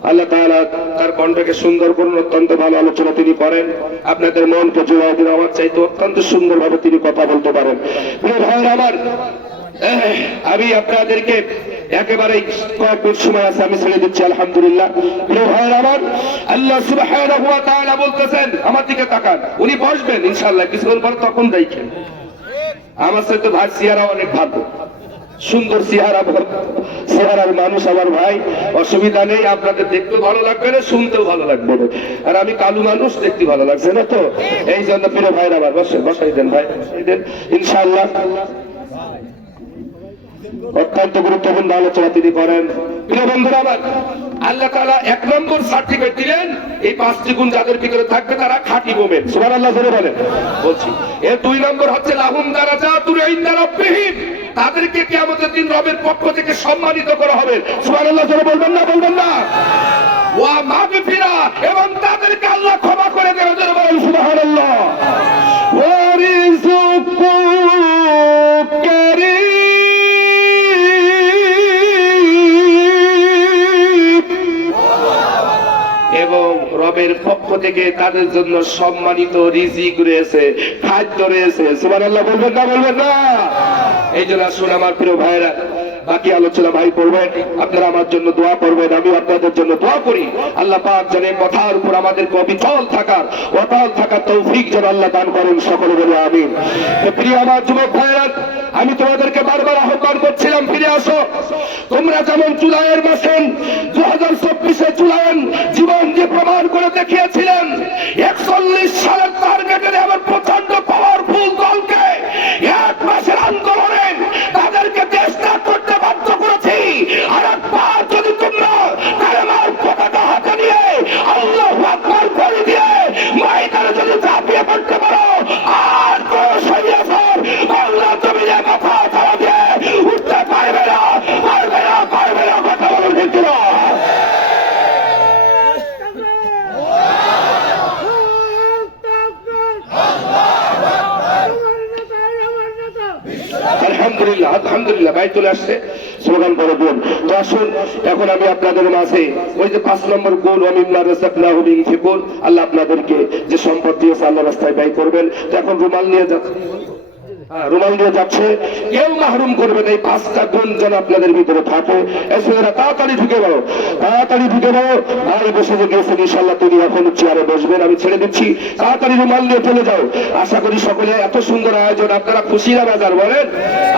আল্লাহ তাআলা তার কণ্ঠকে সুন্দর করুন। অত্যন্ত ভালো আলোচনা তিনি করেন, আপনাদের মনকে জোড়ায় দিন। আমার চাইতে অত্যন্ত সুন্দরভাবে তিনি কথা বলতে পারেন। প্রিয় ভাইয়ের আমার, আমি আপনাদেরকে একেবারে কয়েক সময় আছে, আমি ছেড়ে দিচ্ছি। আলহামদুলিল্লাহ প্রিয় ভাইয়ের আমার, আল্লাহ সুবহানাহু ওয়া তাআলা বলতেছেন, আমার দিকে তাকান, উনি বসবেন ইনশাআল্লাহ কিছুক্ষণ পর, তখন দেখেন আমার সাথে ভাই চেহারা অনেক ভালো, সুন্দর চেহারার মানুষ আমার ভাই, অসুবিধা নেই, আপনাদের দেখতেও ভালো লাগবে না, শুনতেও ভালো লাগবে না। আর আমি কালু মানুষ, দেখতে ভালো লাগছে না তো, এই জন্য প্রিয় ভাইয়ের আমার বসাই দেন ভাই, বসাই দেন ইনশাআল্লাহ। অত্যন্ত গুরুত্বপূর্ণ আলোচনা তিনি করেন। প্রিয় বন্ধুরা আমার, আল্লাহ তাআলা 1 নম্বর সার্টিফিকেট দিলেন, এই 5টি গুণ যাদের ভিতরে থাকবে তারা খাঁটি মুমিন। সুবহানাল্লাহ জোরে বলেন। বলছি এর 2 নম্বর হচ্ছে লাহুম দারাজাতুন ইনদা রাব্বিহিম, তাদেরকে কিয়ামতের দিন রবের পক্ষ থেকে সম্মানিত করা হবে। সুবহানাল্লাহ জোরে বলবেন না, বলবেন না? ওয়া মাগফিরা, এবং তাদেরকে আল্লাহ ক্ষমা করে দেবে। জোরে বলেন সুবহানাল্লাহ। ওয়া রিজকুন কারীম, এবং রবের পক্ষ থেকে তাদের জন্য সম্মানিত রিজিক রয়েছে, খাদ্য রয়েছে। সুবহানাল্লাহ বলবেন না, বলবেন না? এই জন্য আসুন আমার প্রিয় ভাইরা, বাকি আলোচনা ভাই করবেন, আপনারা আমার জন্য দোয়া করবেন, আমি আপনাদের জন্য দোয়া করি। আল্লাহ পাক যেন কথার উপর আমাদেরকে অবিচল থাকার তৌফিক যেন আল্লাহ দান করেন, সকলে বলে আমিন। প্রিয় আমার যুবক ভাইরা, আমি তোমাদেরকে বারবার আহ্বান করছিলাম, ফিরে আসো। তোমরা যেমন জুলাইয়ের মাসে 2024 জুলাইয়ের জীবন দিয়ে প্রমাণ করে দেখিয়েছিলেন, 41 সালের টার্গেটে আমার প্রচন্ড পাওয়ারফুল দলকে 1 মাসের আন্দোলনে তাদেরকে দেশ ত্যাগ করতে বাধ্য করেছি। আর একবার যদি তোমরা কালেমার পতাকা হাতে নিয়ে আল্লাহু আকবার বলে দিয়ে ময়দানে যদি ঝাঁপিয়ে পড়তে পারো, আর কোন সৈন্যসর বাংলা জমিনে মাথা ছাড়া দিয়ে উঠতে পারবে না, কথা বলুন ঠিক না? আলহামদুলিল্লাহ, আলহামদুলিল্লাহ, ভাই চলে আসছে, স্লোগান করে দিন। তো আসুন এখন আমি আপনাদের মাঝে ওই যে 5 নম্বর গুণ, ওয়ামিম্মা রাযাকনাহুম ইউনফিকুন, আল্লাহ আপনাদেরকে যে সম্পদ দিয়েছে আল্লাহর রাস্তায় ব্যয় করবেন। তো এখন রুমাল নিয়ে যাচ্ছে, কেউ মাহরুম করবেন। এই 5টা গুণ যেন আপনাদের ভিতরে থাকে। এছাড়া তাড়াতাড়ি ঢুকে বলো, ভাই বসে যে গিয়েছেন ইনশাআল্লাহ তিনি এখন চেয়ারে বসবেন, আমি ছেড়ে দিচ্ছি। তাড়াতাড়ি রুমাল নিয়ে চলে যাও। আশা করি সকলে, এত সুন্দর আয়োজন, আপনারা খুশি না বেজার বলেন?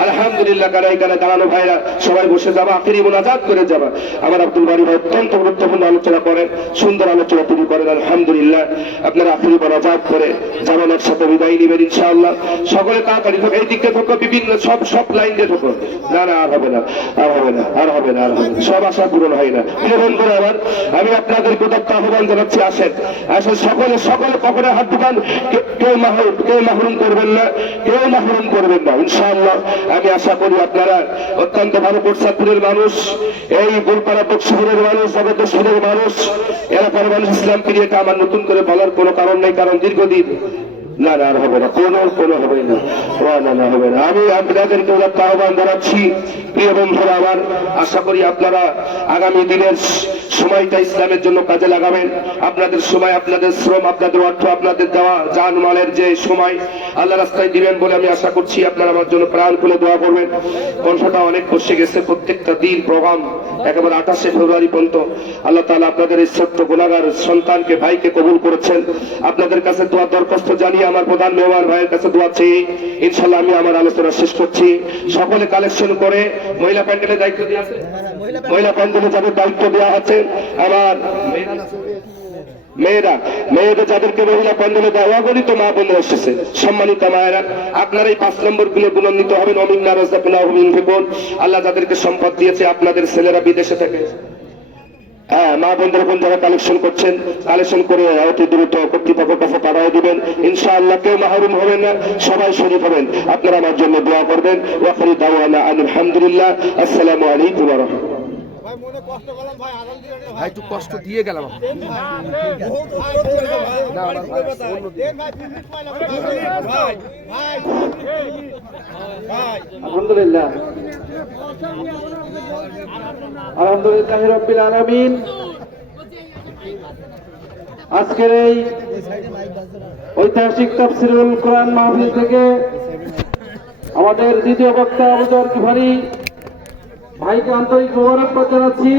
আলহামদুলিল্লাহ। কারা এখানে দাঁড়ানো ভাইরা সবাই বসে যাবা, আখিরি মোনাজাত করে যাবা। আমার আব্দুল বারী ভাই অত্যন্ত গুরুত্বপূর্ণ আলোচনা করেন, সুন্দর আলোচনা তিনি করেন। আলহামদুলিল্লাহ, আপনারা আখিরি মোনাজাত করে যাবেন, একসাথে বিদায় নেবেন ইনশাআল্লাহ। সকলে তাড়াতাড়ি এই দিকে ঢোকো, বিভিন্ন সব লাইন দিয়ে ঢোকো। না আর হবে না, সব আশা পূরণ হয় না। বন্ধুরা আমার, আমি আপনাদেরকে আহ্বান জানাচ্ছি, আসেন সকলে কখনো হাত ঢুকান, কেউ মাহরুম করবেন না, ইনশাআল্লাহ। আমি আশা করি আপনারা অত্যন্ত ভালো কোটসাদপুরের মানুষ, এই গোলপাড়া বক্সিপুরের মানুষ, জগতেশ্বরের মানুষ, এলাকার মানুষ। ইসলাম পিরিয়ডে আমার নতুন করে বলার কোনো কারণ নেই, কারণ দীর্ঘদিন আর হবে না, কোনো হবে না, হবে না। আমি আপনাদেরকে আহ্বান জানাচ্ছি, প্রিয় বন্ধুরা আমার, আশা করি আপনারা আগামী দিনের সময়টা ইসলামের জন্য কাজে লাগাবেন। আপনাদের সময়, আপনাদের শ্রম, আপনাদের অর্থ, আপনাদের দেওয়া জানমালের যে সময় আল্লাহ রাস্তায় দিবেন বলে আমি আশা করছি। আপনারা আমার জন্য প্রাণ খুলে দোয়া করবেন। কণ্ঠটা অনেক বসে গেছে, প্রত্যেকটা দিন প্রোগ্রাম একেবারে 28শে ফেব্রুয়ারি পর্যন্ত আল্লাহ তাআলা আপনাদের এই ছোট্ট গুনাহগার সন্তানকে, ভাইকে কবুল করেছেন। আপনাদের কাছে দোয়া দরখাস্ত জানিয়ে আমার প্রধান মেহমান ভাইয়ের কাছে দোয়া চেয়ে ইনশাআল্লাহ আমি আমার আলোচনা শেষ করছি। সকলে কালেকশন করে মহিলা প্যান্ডেলের দায়িত্ব দেওয়া আছে, মহিলা প্যান্ডেলে যাদের দায়িত্ব দেওয়া আছে আমার মেয়েদের যাদেরকে মহিলা প্যান্ডেলে দেওয়া গণিত মা বোন এসেছে, সম্মানিত মায়েরা, আপনারা এই 5 নম্বর গুণে গুণান্বিত হবেন। ওয়ামিম্মা রাযাকনাহুম ইউনফিকুন, আল্লাহ যাদেরকে সম্পদ দিয়েছে, আপনাদের ছেলেরা বিদেশে থাকে, মা বোনদের কোন জায়গায় কালেকশন করছেন, কালেকশন করে অতি দ্রুত কর্তৃপক্ষের কাছে পাঠিয়ে দিবেন ইনশাআল্লাহ। কেউ মাহরুম হবেন না, সবাই শরীফ হবেন। আপনারা আমার জন্য দোয়া করবেন। ওয়া আখিরু দাওয়ানা আলহামদুলিল্লাহ। আসসালামু আলাইকুম ওয়া রাহমাতুল্লাহ। ভাই একটু কষ্ট দিয়ে গেলাম। আলহামদুলিল্লাহ, আলহামদুলিল্লাহ রাব্বিল আলামিন। আজকের এই ঐতিহাসিক তাফসীরুল কোরআন মাহফিল থেকে আমাদের দ্বিতীয় বক্তা আবু জর কিফারি ভাইকে আন্তরিক মোবারকবাদ জানাচ্ছি।